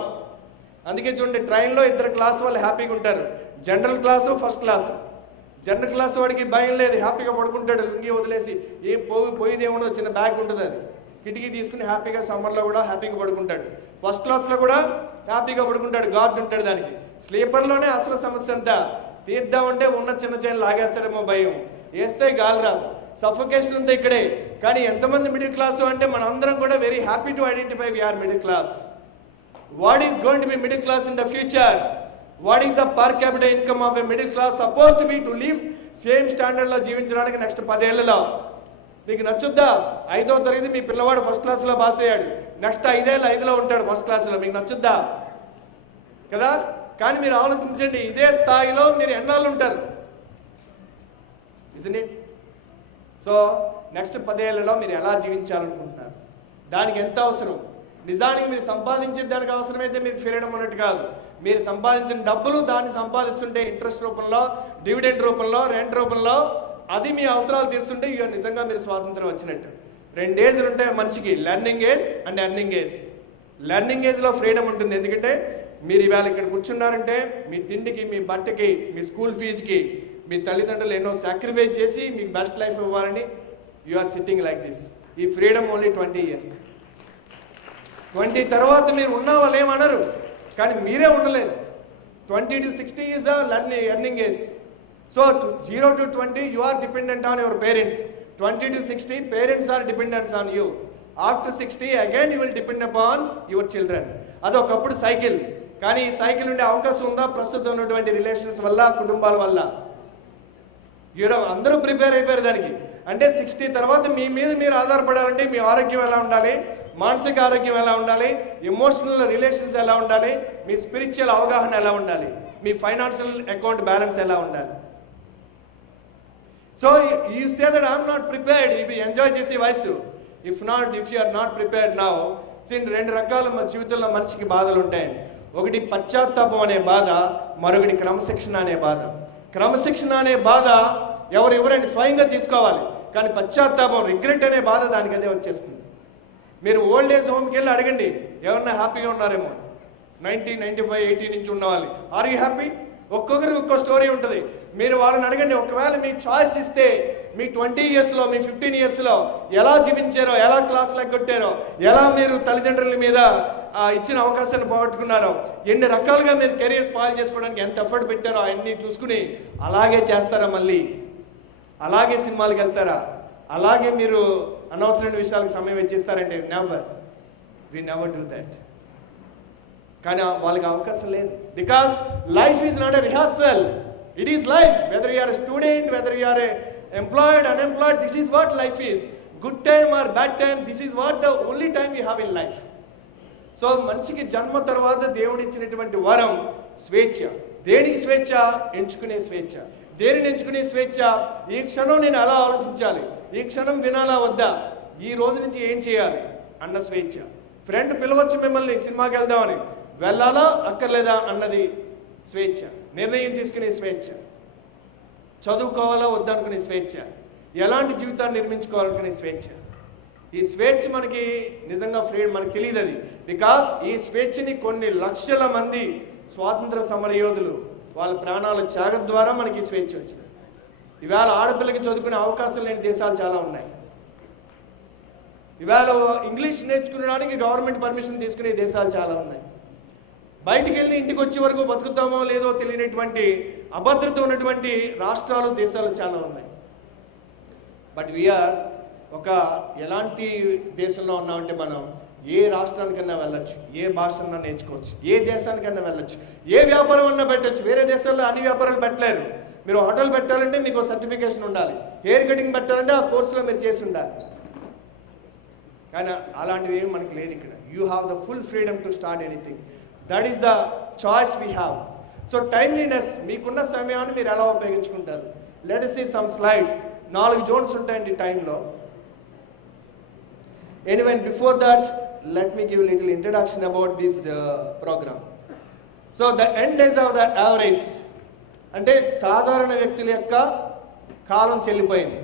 అందుకే చూడండి ట్రైన్లో 2 క్లాస్ వాళ్ళు హ్యాపీగా ఉంటారు, general class first class. General class వాడికి భయం లేదు, హ్యాపీగా పడుకుంటాడు లుంగి వదిలేసి. ఏం పోయిది ఏముండదు, చిన్న బ్యాగ్ ఉంటుంది, అది కిటికీ తీసుకుని హ్యాపీగా సమ్మర్లో కూడా హ్యాపీగా పడుకుంటాడు. ఫస్ట్ క్లాస్లో కూడా హ్యాపీగా పడుకుంటాడు, గార్డ్ ఉంటాడు దానికి. స్లీపర్లోనే అసలు సమస్య అంతా. తీద్దామంటే ఉన్న చిన్న చైన్ లాగేస్తాడేమో భయం, వేస్తే గాలి రాదు, సఫోకేషన్ ఉంది ఇక్కడే. కానీ ఎంతమంది మిడిల్ క్లాస్ అంటే మన అందరం కూడా very happy to identify we are middle class. What is going to be middle class in the future? What is the per capita income of a middle class suppose to be to live same స్టాండర్డ్లో జీవించడానికి next 10 ఏళ్లలో? మీకు నచ్చుద్దా? 5వ తరగతి మీ పిల్లవాడు first క్లాస్లో pass అయ్యాడు, next 5 ఏళ్ళు 5లో ఉంటాడు ఫస్ట్ క్లాస్లో. మీకు నచ్చుద్దా? కదా. కానీ మీరు ఆలోచించండి, ఇదే స్థాయిలో మీరు ఎన్నాళ్ళు ఉంటారు? Isn't it? సో నెక్స్ట్ 10 ఏళ్లలో మీరు ఎలా జీవించాలనుకుంటున్నారు? దానికి ఎంత అవసరం? నిజానికి మీరు సంపాదించే దానికి అవసరమైతే మీకు ఫ్రీడమ్ ఉన్నట్టు కాదు. మీరు సంపాదించిన డబ్బులు దాన్ని సంపాదిస్తుంటే ఇంట్రెస్ట్ రూపంలో, డివిడెండ్ రూపంలో, రెంట్ రూపంలో, అది మీ అవసరాలు తీరుస్తుంటే నిజంగా మీరు స్వాతంత్రం వచ్చినట్టు. 2 ఏజ్లు ఉంటాయి మనిషికి, learning age and earning age. Learning ఏజ్లో ఫ్రీడమ్ ఉంటుంది, ఎందుకంటే మీరు ఇవాళ ఇక్కడ కూర్చున్నారంటే మీ తిండికి, మీ బట్టకి, మీ స్కూల్ ఫీజుకి మీ తల్లిదండ్రులు ఎన్నో సాక్రిఫైస్ చేసి మీకు బెస్ట్ లైఫ్ ఇవ్వాలని you are sitting like this. ఈ ఫ్రీడమ్ ఓన్లీ 20 years. 20 తర్వాత మీరు ఉన్న వాళ్ళు ఏమనరు, కానీ మీరే ఉండలేదు. 20 to 60 is the earning age. So 0 to 20 you are dependent on your parents. 20 to 60 parents are dependent on you. After 60 again you will depend upon your children. అదొకప్పుడు సైకిల్. కానీ ఈ సైకిల్ ఉండే అవకాశం ఉందా ప్రస్తుతం ఉన్నటువంటి రిలేషన్స్ వల్ల, కుటుంబాల వల్ల? అందరూ ప్రిపేర్ అయిపోయారు దానికి. అంటే 60 తర్వాత మీ మీద మీరు ఆధారపడాలంటే మీ ఆరోగ్యం ఎలా ఉండాలి, మానసిక ఆరోగ్యం ఎలా ఉండాలి, ఎమోషనల్ రిలేషన్స్ ఎలా ఉండాలి, మీ స్పిరిచువల్ అవగాహన ఎలా ఉండాలి, మీ ఫైనాన్షియల్ అకౌంట్ బ్యాలెన్స్ ఎలా ఉండాలి. So you say that I'm not prepared, ఇవి ఎంజాయ్ చేసే వయసు. If you are not prepared now, రెండు రకాల మన జీవితంలో మనిషికి బాధలు ఉంటాయండి. ఒకటి పశ్చాత్తాపం అనే బాధ, మరొకటి క్రమశిక్షణ అనే బాధ. క్రమశిక్షణ అనే బాధ ఎవరైనా స్వయంగా తీసుకోవాలి, కానీ పశ్చాత్తాపం, రిగ్రెట్ అనే బాధ దానికి అదే వచ్చేస్తుంది. మీరు ఓల్డ్ ఏజ్ హోమ్కి వెళ్ళి అడగండి, ఎవరన్నా హ్యాపీగా ఉన్నారేమో. 90, 95, 80 నుంచి ఉన్న వాళ్ళు, ఆర్ యూ హ్యాపీ? ఒక్కొక్కరికి ఒక్కో స్టోరీ ఉంటుంది. మీరు వాళ్ళని అడగండి, ఒకవేళ మీ చాయిస్ ఇస్తే మీ 20 ఇయర్స్లో, మీ 15 ఇయర్స్లో ఎలా జీవించారో, ఎలా క్లాస్ కొట్టారో, ఎలా మీరు తల్లిదండ్రుల మీద ఇచ్చిన అవకాశాన్ని పోగొట్టుకున్నారో, ఎన్ని రకాలుగా మీరు కెరీర్ స్పాయిల్ చేసుకోవడానికి ఎంత ఎఫర్ట్ పెట్టారో అవన్నీ చూసుకుని అలాగే చేస్తారా? మళ్ళీ అలాగే సినిమాలకు వెళ్తారా? అలాగే మీరు అనవసరమైన విషయాలకు సమయం ఇచ్చేస్తారంటే వి నెవర్ డూ దట్. కానీ వాళ్ళకి అవకాశం లేదు. Because life is not a rehearsal, it is life. Whether you are a student, whether you are a employed, unemployed, this is what life is. Good time or bad time, this is what the only time you have in life. So మనిషికి జన్మ తర్వాత దేవుడు ఇచ్చినటువంటి వరం స్వేచ్ఛ. దేనికి స్వేచ్ఛ? ఎంచుకునే స్వేచ్ఛ. దేనిని ఎంచుకునే స్వేచ్ఛ? ఈ క్షణం నేను ఎలా ఆలోచించాలి, ఈ క్షణం వినాలా వద్దా, ఈ రోజు నుంచి ఏం చేయాలి అన్న స్వేచ్ఛ. ఫ్రెండ్ పిలవచ్చు మిమ్మల్ని సినిమాకి వెళ్దామని, వెళ్ళాలా అక్కర్లేదా అన్నది స్వేచ్ఛ. నిర్ణయం తీసుకునే స్వేచ్ఛ. చదువుకోవాలా వద్దనుకునే స్వేచ్ఛ. ఎలాంటి జీవితాన్ని నిర్మించుకోవాలనుకునే స్వేచ్ఛ. ఈ స్వేచ్ఛ మనకి నిజంగా ఫ్రీడమ్ మనకి తెలియదు అది. బికాస్ ఈ స్వేచ్ఛని కొన్ని లక్షల మంది స్వాతంత్ర సమరయోధులు వాళ్ళ ప్రాణాల త్యాగం ద్వారా మనకి స్వేచ్ఛ వచ్చింది. ఇవాళ ఆడపిల్లకి చదువుకునే అవకాశం లేని దేశాలు చాలా ఉన్నాయి. ఇవాళ ఇంగ్లీష్ నేర్చుకునడానికి గవర్నమెంట్ పర్మిషన్ తీసుకునే దేశాలు చాలా ఉన్నాయి. బయటికి వెళ్ళి ఇంటికి వచ్చే వరకు బతుకుతామో లేదో తెలియనటువంటి అభద్రత ఉన్నటువంటి రాష్ట్రాలు, దేశాలు చాలా ఉన్నాయి. బట్ వీఆర్ ఎలాంటి దేశంలో ఉన్నామంటే మనం ఏ రాష్ట్రానికన్నా వెళ్ళొచ్చు, ఏ భాషన్నా నేర్చుకోవచ్చు, ఏ దేశానికన్నా వెళ్ళొచ్చు, ఏ వ్యాపారం అన్నా పెట్టచ్చు. వేరే దేశాల్లో అన్ని వ్యాపారాలు పెట్టలేరు. మీరు హోటల్ పెట్టాలంటే మీకు సర్టిఫికేషన్ ఉండాలి, హెయిర్ కటింగ్ పెట్టాలంటే ఆ కోర్సులో మీరు చేసి ఉండాలి. కానీ అలాంటిది ఏమి మనకి లేదు ఇక్కడ. You have the full freedom to start anything. That is the choice we have. So timeliness, మీకున్న సమయాన్ని మీరు ఎలా ఉపయోగించుకుంటారు? Let us see some slides. 4 zones ఉంటాయండి టైంలో. Anyway, before that, let me give a little introduction about this program. So the end days of the average, అంటే సాధారణ వ్యక్తుల యొక్క కాలం చెల్లిపోయింది.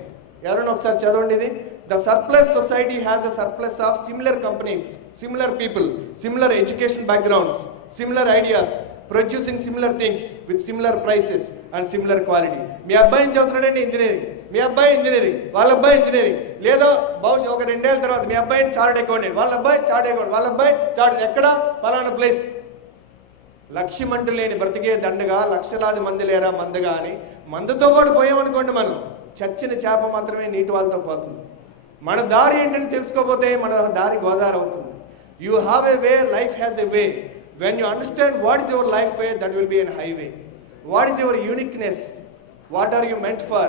ఎవరైనా ఒకసారి చదవండి ఇది. The surplus society has a surplus of similar companies, similar people, similar education backgrounds, similar ideas, producing similar things with similar prices and similar quality. మీ అబ్బాయి ఏం చదువుతున్నాడండి? ఇంజనీరింగ్. మీ అబ్బాయి ఇంజనీరింగ్, వాళ్ళ అబ్బాయి ఇంజనీరింగ్. లేదా భవిష్యత్ ఒక 2 ఏళ్ళ తర్వాత మీ అబ్బాయి చార్టెడ్ అకౌంటెంట్, వాళ్ళ అబ్బాయి చార్టెడ్ అకౌంటెంట్, వాళ్ళ అబ్బాయి చార్టెడ్. ఎక్కడ? ఫలానా ప్లేస్. లక్ష్యమంటూ లేని బ్రతికే దండగా లక్షలాది మంది లేరా మందగా అని మందుతో పాటు పోయామనుకోండి, మనం చచ్చిన చేప మాత్రమే నీటి వాళ్ళతో పోతుంది. మన దారి ఏంటని తెలుసుకోకపోతే మన దారి గోదావరి అవుతుంది. You have a way, life has a way. When you understand what is your life way, that will be an highway. What is your uniqueness? What are you meant for?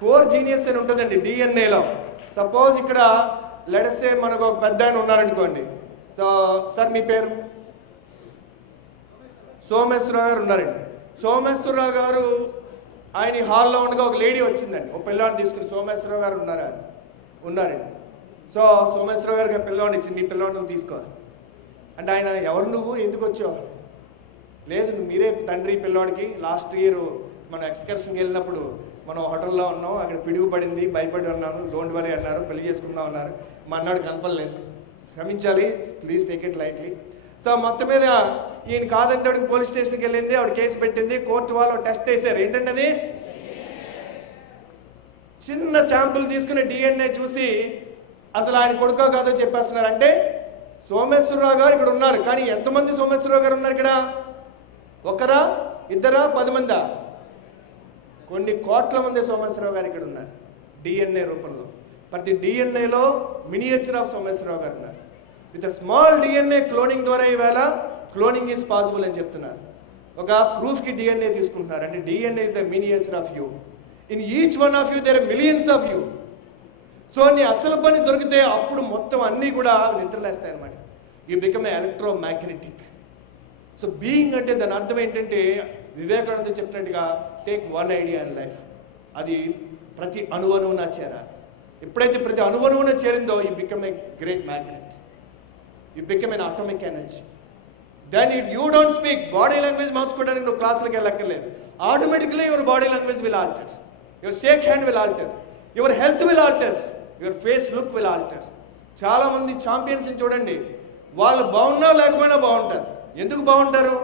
Core genius అని ఉంటుందండి డిఎన్ఏలో. Suppose ఇక్కడ let us say మనకు ఒక పెద్ద ఆయన ఉన్నారనుకోండి. So sir మీ పేరు? సోమేశ్వరరావు గారు ఉన్నారండి. సోమేశ్వరరావు గారు ఆయన హాల్లో ఉండగా ఒక లేడీ వచ్చిందండి, ఒక పిల్లవాడిని తీసుకుని. సోమేశ్వరరావు గారు ఉన్నారండి. సో సోమేశ్వరరావు గారికి పిల్లవాడిని ఇచ్చింది, మీ పిల్లవాడిని నువ్వు తీసుకోవాలి అంటే ఆయన, ఎవరు నువ్వు, ఎందుకు వచ్చావు? లేదు మీరే తండ్రి పిల్లవాడికి. లాస్ట్ ఇయర్ మనం ఎక్స్కర్షన్కి వెళ్ళినప్పుడు మనం హోటల్లో ఉన్నాం, అక్కడ పిడుగు పడింది, భయపడి ఉన్నాను, డోంట్ వరీ అన్నారు, పెళ్లి చేసుకుందాం అన్నారు. మా అన్నాడు కనపడలేదు, క్షమించాలి, please take it lightly. So మొత్తం మీద ఈయన కాదంటే ఆవిడకి పోలీస్ స్టేషన్కి వెళ్ళింది, ఆవిడ కేసు పెట్టింది, కోర్టు వాళ్ళు టెస్ట్ వేశారు. ఏంటంటే అది చిన్న శాంపుల్ తీసుకుని డిఎన్ఏ చూసి అసలు ఆయన కొడుకో కాదో చెప్పేస్తున్నారు. అంటే సోమేశ్వరరావు గారు ఇక్కడ ఉన్నారు, కానీ ఎంతమంది సోమేశ్వరరావు గారు ఉన్నారు ఇక్కడ? ఒకరా, ఇద్దరా, 10 మందా? కొన్ని కోట్ల మంది సోమేశ్వరరావు గారు ఇక్కడ ఉన్నారు డిఎన్ఏ రూపంలో. ప్రతి డిఎన్ఏలో మినియేచర్ ఆఫ్ సోమేశ్వరరావు గారు ఉన్నారు. విత్ స్మాల్ డిఎన్ఏ క్లోనింగ్ ద్వారా ఈవేళ క్లోనింగ్ ఈజ్ పాసిబుల్ అని చెప్తున్నారు. ఒక ప్రూఫ్కి డిఎన్ఏ తీసుకుంటున్నారు, అంటే DNA is the miniature of you. In each one of you there are millions of you. So నీ అసలు పని దొరికితే అప్పుడు మొత్తం అన్నీ కూడా నిద్రలేస్తాయి అనమాట. You become electromagnetic. So being అంటే దాని అర్థం ఏంటంటే వివేకానంద చెప్పినట్టుగా take one idea in life. అది ప్రతి అణువణువున చేరాలి. ఎప్పుడైతే ప్రతి అణువణువున చేరిందో you become a great magnet, you become an atomic energy. Then you don't speak. Body language మార్చుకోవడానికి నువ్వు క్లాసులకు వెళ్ళక్కర్లేదు. Automatically your body language will alter, your shake hand will alter, your health will alter, your face look will alter. చాలామంది ఛాంపియన్స్ని చూడండి, వాళ్ళు బాగున్నా లేకపోయినా బాగుంటారు. ఎందుకు బాగుంటారు?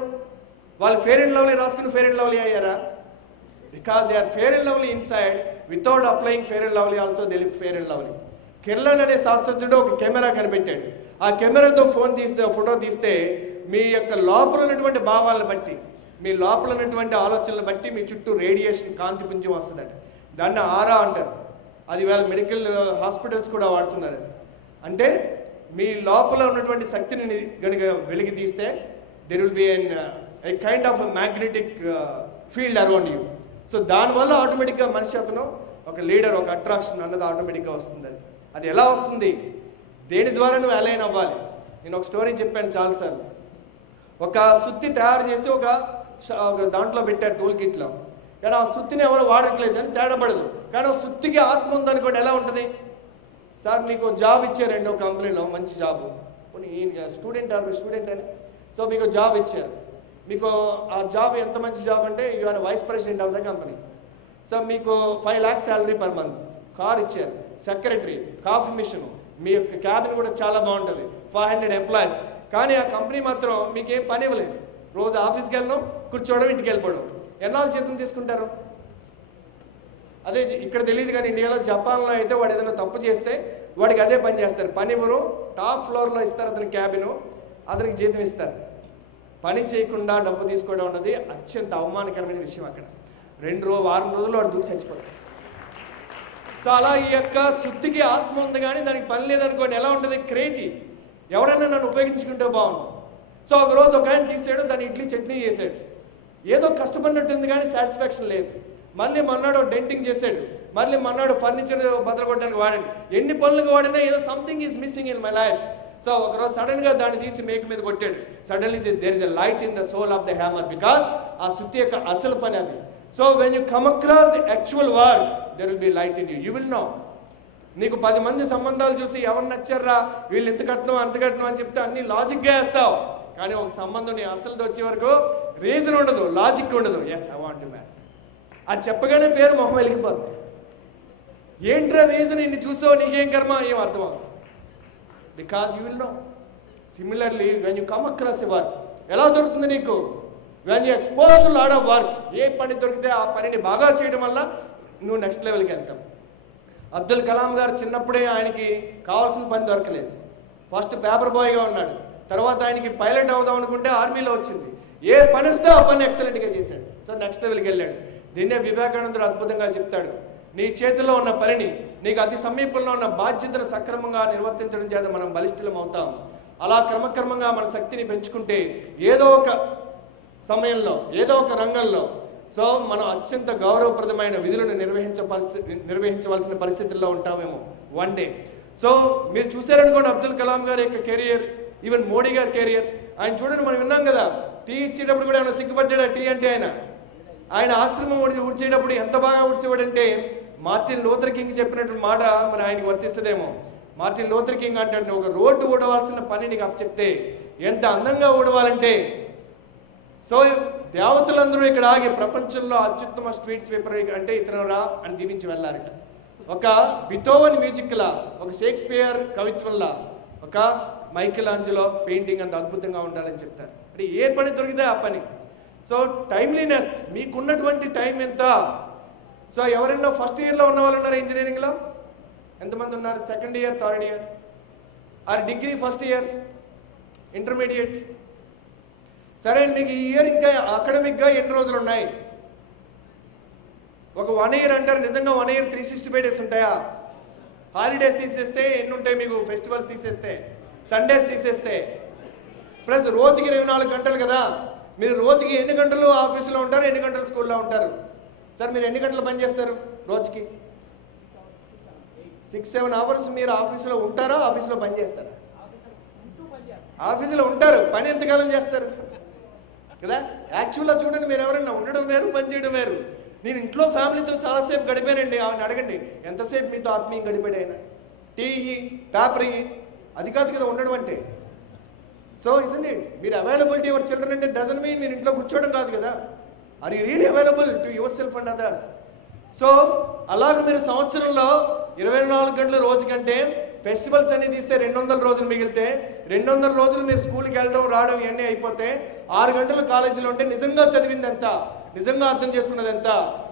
వాళ్ళు ఫెయిర్ అండ్ లవ్లీ రాసుకుని ఫెయిర్ అండ్ లవ్లీ అయ్యారా? Because they are fair and lovely inside. Without applying fair and lovely also they look fair and lovely. Kirlian అనే శాస్త్రజ్ఞుడు ఒక కెమెరా కనిపెట్టాడు. ఆ కెమెరాతో ఫోటో తీస్తే మీ యొక్క లోపల ఉన్నటువంటి భావాలను బట్టి, మీ లోపల ఉన్నటువంటి ఆలోచనలను బట్టి మీ చుట్టూ రేడియేషన్, కాంతి పుంజం వస్తుందట. దాన్ని ఆరా అంటారు. అది వాళ్ళ మెడికల్ హాస్పిటల్స్ కూడా వాడుతున్నారు. అంటే మీ లోపల ఉన్నటువంటి శక్తిని కనుక వెలికి తీస్తే there will B A kind of magnetic field around you. So దానివల్ల ఆటోమేటిక్గా మనిషి అతను ఒక లీడర్, ఒక అట్రాక్షన్ అన్నది ఆటోమేటిక్గా వస్తుంది. అది ఎలా వస్తుంది? దేని ద్వారా నువ్వు అలైన్ అవ్వాలి. నేను ఒక స్టోరీ చెప్పాను చాలాసార్లు. ఒక సుత్తి తయారు చేసి ఒక దాంట్లో పెట్టారు టూల్ కిట్లో. కానీ ఆ సుత్తిని ఎవరు వాడట్లేదు అని తేడాపడదు. కానీ ఆ సుత్తికి ఆత్మ ఉందనుకోండి, ఎలా ఉంటుంది? సార్ మీకు జాబ్ ఇచ్చారండి ఒక కంపెనీలో, మంచి జాబు, స్టూడెంట్ అని. సో మీకు జాబ్ ఇచ్చారు. మీకు ఆ జాబ్ ఎంత మంచి జాబ్ అంటే you are vice president of the company. So మీకు 5 lakhs salary per month, car ఇచ్చారు, సెక్రటరీ, కాఫీ మిషన్, మీ యొక్క క్యాబిన్ కూడా చాలా బాగుంటుంది, 500 ఎంప్లాయీస్. కానీ ఆ కంపెనీ మాత్రం మీకు ఏం పని ఇవ్వలేదు. రోజు ఆఫీస్కి వెళ్ళడం, కూర్చోవడం, ఇంటికి వెళ్ళిపోవడం. ఎన్నాళ్ళు జీతం తీసుకుంటారు? అదే ఇక్కడ తెలియదు కానీ ఇండియాలో, జపాన్లో అయితే వాడు ఏదైనా తప్పు చేస్తే వాడికి అదే పని చేస్తారు. పని ఇవ్వరు, టాప్ ఫ్లోర్లో ఇస్తారు అతని క్యాబిను, అతనికి జీతం ఇస్తారు. పని చేయకుండా డబ్బు తీసుకోవడం అన్నది అత్యంత అవమానకరమైన విషయం. అక్కడ వారం రోజుల్లో వాడు దూకి చచ్చిపోతాడు. సో అలా ఈ యొక్క శుద్ధికి ఆత్మ ఉంది కానీ దానికి పని లేదనుకోండి, ఎలా ఉంటుంది? క్రేజీ. ఎవరైనా నన్ను ఉపయోగించుకుంటే బాగుండు. సో ఒకరోజు ఒక ఆయన తీసాడు, దాన్ని ఇడ్లీ చట్నీ చేశాడు. ఏదో కష్టపడినట్టుంది కానీ సాటిస్ఫాక్షన్ లేదు. మళ్ళీ మన్నాడు డెంటింగ్ చేశాడు, మళ్ళీ మన్నాడు ఫర్నిచర్ బదలగొట్టడానికి వాడాడు. ఎన్ని పనులకు వాడినా ఏదో something is missing in my life. So ఒకరోజు సడన్గా దాన్ని తీసి మేక మీద కొట్టాడు. Suddenly there is a light in the soul of the hammer, because ఆ సుత్తి యొక్క అసలు పని అది. So when you come across the actual work, there will be light in you. You will know. నీకు 10 మంది సంబంధాలు చూసి ఎవరు నచ్చారా, వీళ్ళు ఎంత కట్నం అంత కట్నం అని చెప్తే అన్ని లాజిక్గా వేస్తావు. కానీ ఒక సంబంధం నీ అసలుతో వచ్చే వరకు రీజన్ ఉండదు, లాజిక్ ఉండదు. Yes I want to marry అది చెప్పగానే పేరు మొహం వెలిగిపోతుంది. ఏంట్రా రీజన్? ఇన్ని చూసావు, నీకేం కర్మ, ఏం అర్థం అవుతుంది. Because you will know. Similarly when you come across a work, ఎలా దొరుకుతుంది నీకు? When you expose lot of work. ఏ పని దొరికితే ఆ పనిని బాగా చేయడం వల్ల నువ్వు నెక్స్ట్ లెవెల్కి వెళ్తావు. అబ్దుల్ కలాం గారు చిన్నప్పుడే ఆయనకి కావాల్సిన పని దొరకలేదు. ఫస్ట్ పేపర్ బాయ్గా ఉన్నాడు. తర్వాత ఆయనకి పైలట్ అవుదాం అనుకుంటే ఆర్మీలో వచ్చింది. ఏ పని వస్తే ఆ పని ఎక్సలెంట్గా చేశాడు. సో నెక్స్ట్ లెవెల్కి వెళ్ళాడు. దీన్నే వివేకానందుడు అద్భుతంగా చెప్తాడు. నీ చేతిలో ఉన్న పనిని, నీకు అతి సమీపంలో ఉన్న బాధ్యతను సక్రమంగా నిర్వర్తించడం చేత మనం బలిష్ఠులం అవుతాం. అలా క్రమక్రమంగా మన శక్తిని పెంచుకుంటే ఏదో ఒక సమయంలో, ఏదో ఒక రంగంలో సో మనం అత్యంత గౌరవప్రదమైన విధులను నిర్వహించవలసిన పరిస్థితుల్లో ఉంటామేమో వన్ డే. సో మీరు చూసారనుకోండి అబ్దుల్ కలాం గారి యొక్క కెరియర్, ఈవెన్ మోడీ గారి కెరియర్. ఆయన చూడండి, మనం విన్నాం కదా, టీ ఇచ్చేటప్పుడు కూడా ఏమైనా సిగ్గుపడ్డా టీ అంటే? ఆయన ఆశ్రమం ఉడిచేటప్పుడు ఎంత బాగా ఉడిచేవాడంటే, మార్టిన్ లూథర్ కింగ్ చెప్పినటువంటి మాట మరి ఆయనకి వర్తిస్తుందేమో. మార్టిన్ లూథర్ కింగ్ అంటాడు, ఒక రోడ్డు ఊడవలసిన పని నీకు అప్పచెప్తే ఎంత అందంగా ఊడవాలంటే, సో దేవతలందరూ ఇక్కడ ఆగి ప్రపంచంలో అత్యుత్తమ స్ట్రీట్ స్వీపర్ అంటే ఇతను రా అని దీవించి వెళ్ళారట. ఒక బిథోవెన్ మ్యూజిక్లా, ఒక షేక్స్పియర్ కవిత్వంలా, ఒక మైకేల్ ఆంజెలో పెయింటింగ్ అంత అద్భుతంగా ఉండాలని చెప్తారు. అంటే ఏ పని దొరికితే ఆ పని. సో టైమ్లీనెస్, మీకున్నటువంటి టైం ఎంత? సో ఎవరైనా ఫస్ట్ ఇయర్లో ఉన్న వాళ్ళు ఉన్నారు ఇంజనీరింగ్లో? ఎంతమంది ఉన్నారు? Second year, third year, are degree first year? Intermediate. సరే మీకు ఈ ఇయర్ ఇంకా అకాడమిక్గా ఎన్ని రోజులు ఉన్నాయి? ఒక 1 ఇయర్ అంటారు. నిజంగా 1 ఇయర్ 365 డేస్ ఉంటాయా? హాలిడేస్ తీసేస్తే ఎన్ని ఉంటాయి మీకు? ఫెస్టివల్స్ తీసేస్తే, సండేస్ తీసేస్తే, ప్లస్ రోజుకి 24 గంటలు కదా. మీరు రోజుకి ఎన్ని గంటలు ఆఫీసులో ఉంటారు, ఎన్ని గంటలు స్కూల్లో ఉంటారు? సార్ మీరు ఎన్ని గంటలు పని చేస్తారు రోజుకి? 6-7 అవర్స్ మీరు ఆఫీసులో ఉంటారా, ఆఫీసులో పని చేస్తారా? ఆఫీసులో ఉంటారు. పని ఎంతకాలం చేస్తారు కదా? యాక్చువల్గా చూడండి, మీరు ఎవరైనా ఉండడం వేరు, పని చేయడం వేరు. నేను ఇంట్లో ఫ్యామిలీతో చాలాసేపు గడిపానండి. ఆమెను అడగండి ఎంతసేపు మీతో ఆత్మీయం గడిపాడు ఆయన. టీ పేపర్ అది కాదు కదా ఉండడం అంటే. So isn't it? మీరు అవైలబిలిటీ యువర్ చిల్డ్రన్ అంటే డజన్ మీన్ మీరు ఇంట్లో కూర్చోవడం కాదు కదా. Are you really available to yourself and others? So అలాగ మీరు సంవత్సరంలో 24 గంటల రోజు కంటే ఫెస్టివల్స్ అన్ని తీస్తే 200 రోజులు మిగిలితే 200 రోజులు మీరు స్కూల్కి వెళ్ళడం రావడం ఇవన్నీ అయిపోతే 6 గంటలు కాలేజీలో ఉంటే నిజంగా చదివింది ఎంత, నిజంగా అర్థం చేసుకున్నది ఎంత?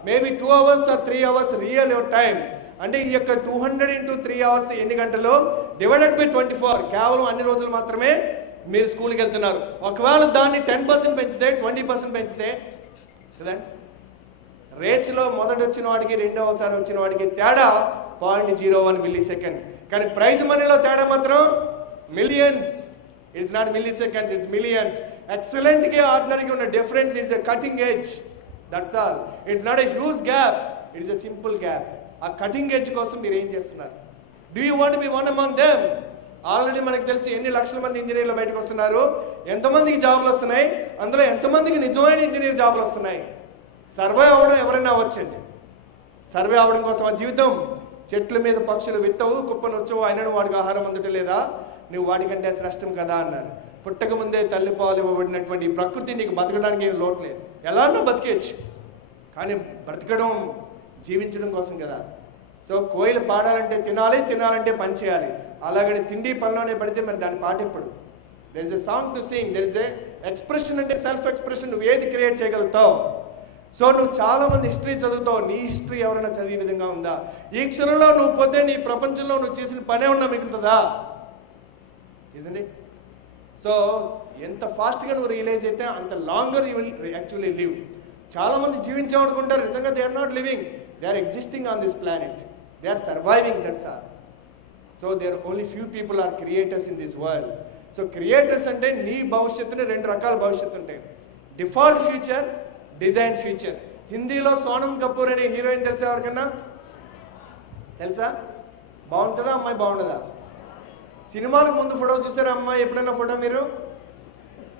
Maybe 2 hours are 3 hours real your time. అంటే ఈ యొక్క 200 × 3 అవర్స్ ఎన్ని గంటలు డివైడెడ్ బై 24, కేవలం అన్ని రోజులు మాత్రమే మీరు స్కూల్కి వెళ్తున్నారు. ఒకవేళ దాన్ని 10% పెంచితే, 20% పెంచితే కదా, రేస్లో మొదటి వచ్చిన వాడికి రెండవసారి వచ్చిన వాడికి తేడా 0.01 మిల్లీ సెకండ్. కానీ ప్రైజ్ మనీలో తేడా మాత్రం millions. It's not milli seconds, it's millions. ఎక్సలెంట్గా ఆర్డినరీగా ఉన్న difference, it's a cutting edge. That's all. It's not a huge gap, it's a simple gap. ఆ కటింగ్ ఎడ్జ్ కోసం మీరు ఏం చేస్తున్నారు? Do you want be one among them? Already మనకు తెలుసు ఎన్ని లక్షల మంది ఇంజనీర్లు బయటకు వస్తున్నారు, ఎంతమందికి జాబులు వస్తున్నాయి, అందులో ఎంతమందికి నిజమైన ఇంజనీర్ జాబులు వస్తున్నాయి. సర్వే అవ్వడం ఎవరైనా అవ్వచ్చండి. సర్వే అవ్వడం కోసం ఆ జీవితం. చెట్ల మీద పక్షులు విత్తవు, కుప్పను వచ్చవు, అయినను వాడికి ఆహారం అందటలేదా, నువ్వు వాడికంటే శ్రేష్టం కదా అన్నారు. పుట్టక ముందే తల్లి పాలు ఇవ్వబడినటువంటి ఈ ప్రకృతి నీకు బతకడానికి ఏం లోటు లేదు. ఎలానో బతికేయచ్చు, కానీ బ్రతకడం జీవించడం కోసం కదా. సో కోయిలు పాడాలంటే తినాలి, తినాలంటే పని చేయాలి. అలాగని తిండి పనిలోనే పడితే మరి దాని పాట ఎప్పుడు? There is a song to sing, there is a expression, అంటే సెల్ఫ్ ఎక్స్ప్రెషన్. నువ్వు ఏది క్రియేట్ చేయగలుగుతావు? సో నువ్వు చాలామంది హిస్టరీ చదువుతావు, నీ హిస్టరీ ఎవరైనా చదివే విధంగా ఉందా? ఈ క్షణంలో నువ్వు పోతే నీ ప్రపంచంలో నువ్వు చేసిన పనే ఉన్నా మిగులుతుందా? Isn't it? సో ఎంత ఫాస్ట్గా నువ్వు రియలైజ్ అయితే అంత longer you will actually live. చాలామంది జీవించామనుకుంటారు, నిజంగా they are not living, they are existing on this planet, they are surviving, that's all. So there only few people are creators in this world. So creators అంటే నీ భవిష్యత్తుని 2 రకాల భవిష్యత్తు ఉంటాయి. Default future, design future. హిందీలో సోనం కపూర్ అనే heroine తెలుసా ఎవరికన్నా? తెలుసా? బాగుంటుందా అమ్మాయి? బాగుంటుందా? సినిమాలకు ముందు ఫోటో చూసారా అమ్మాయి ఎప్పుడైనా ఫోటో మీరు?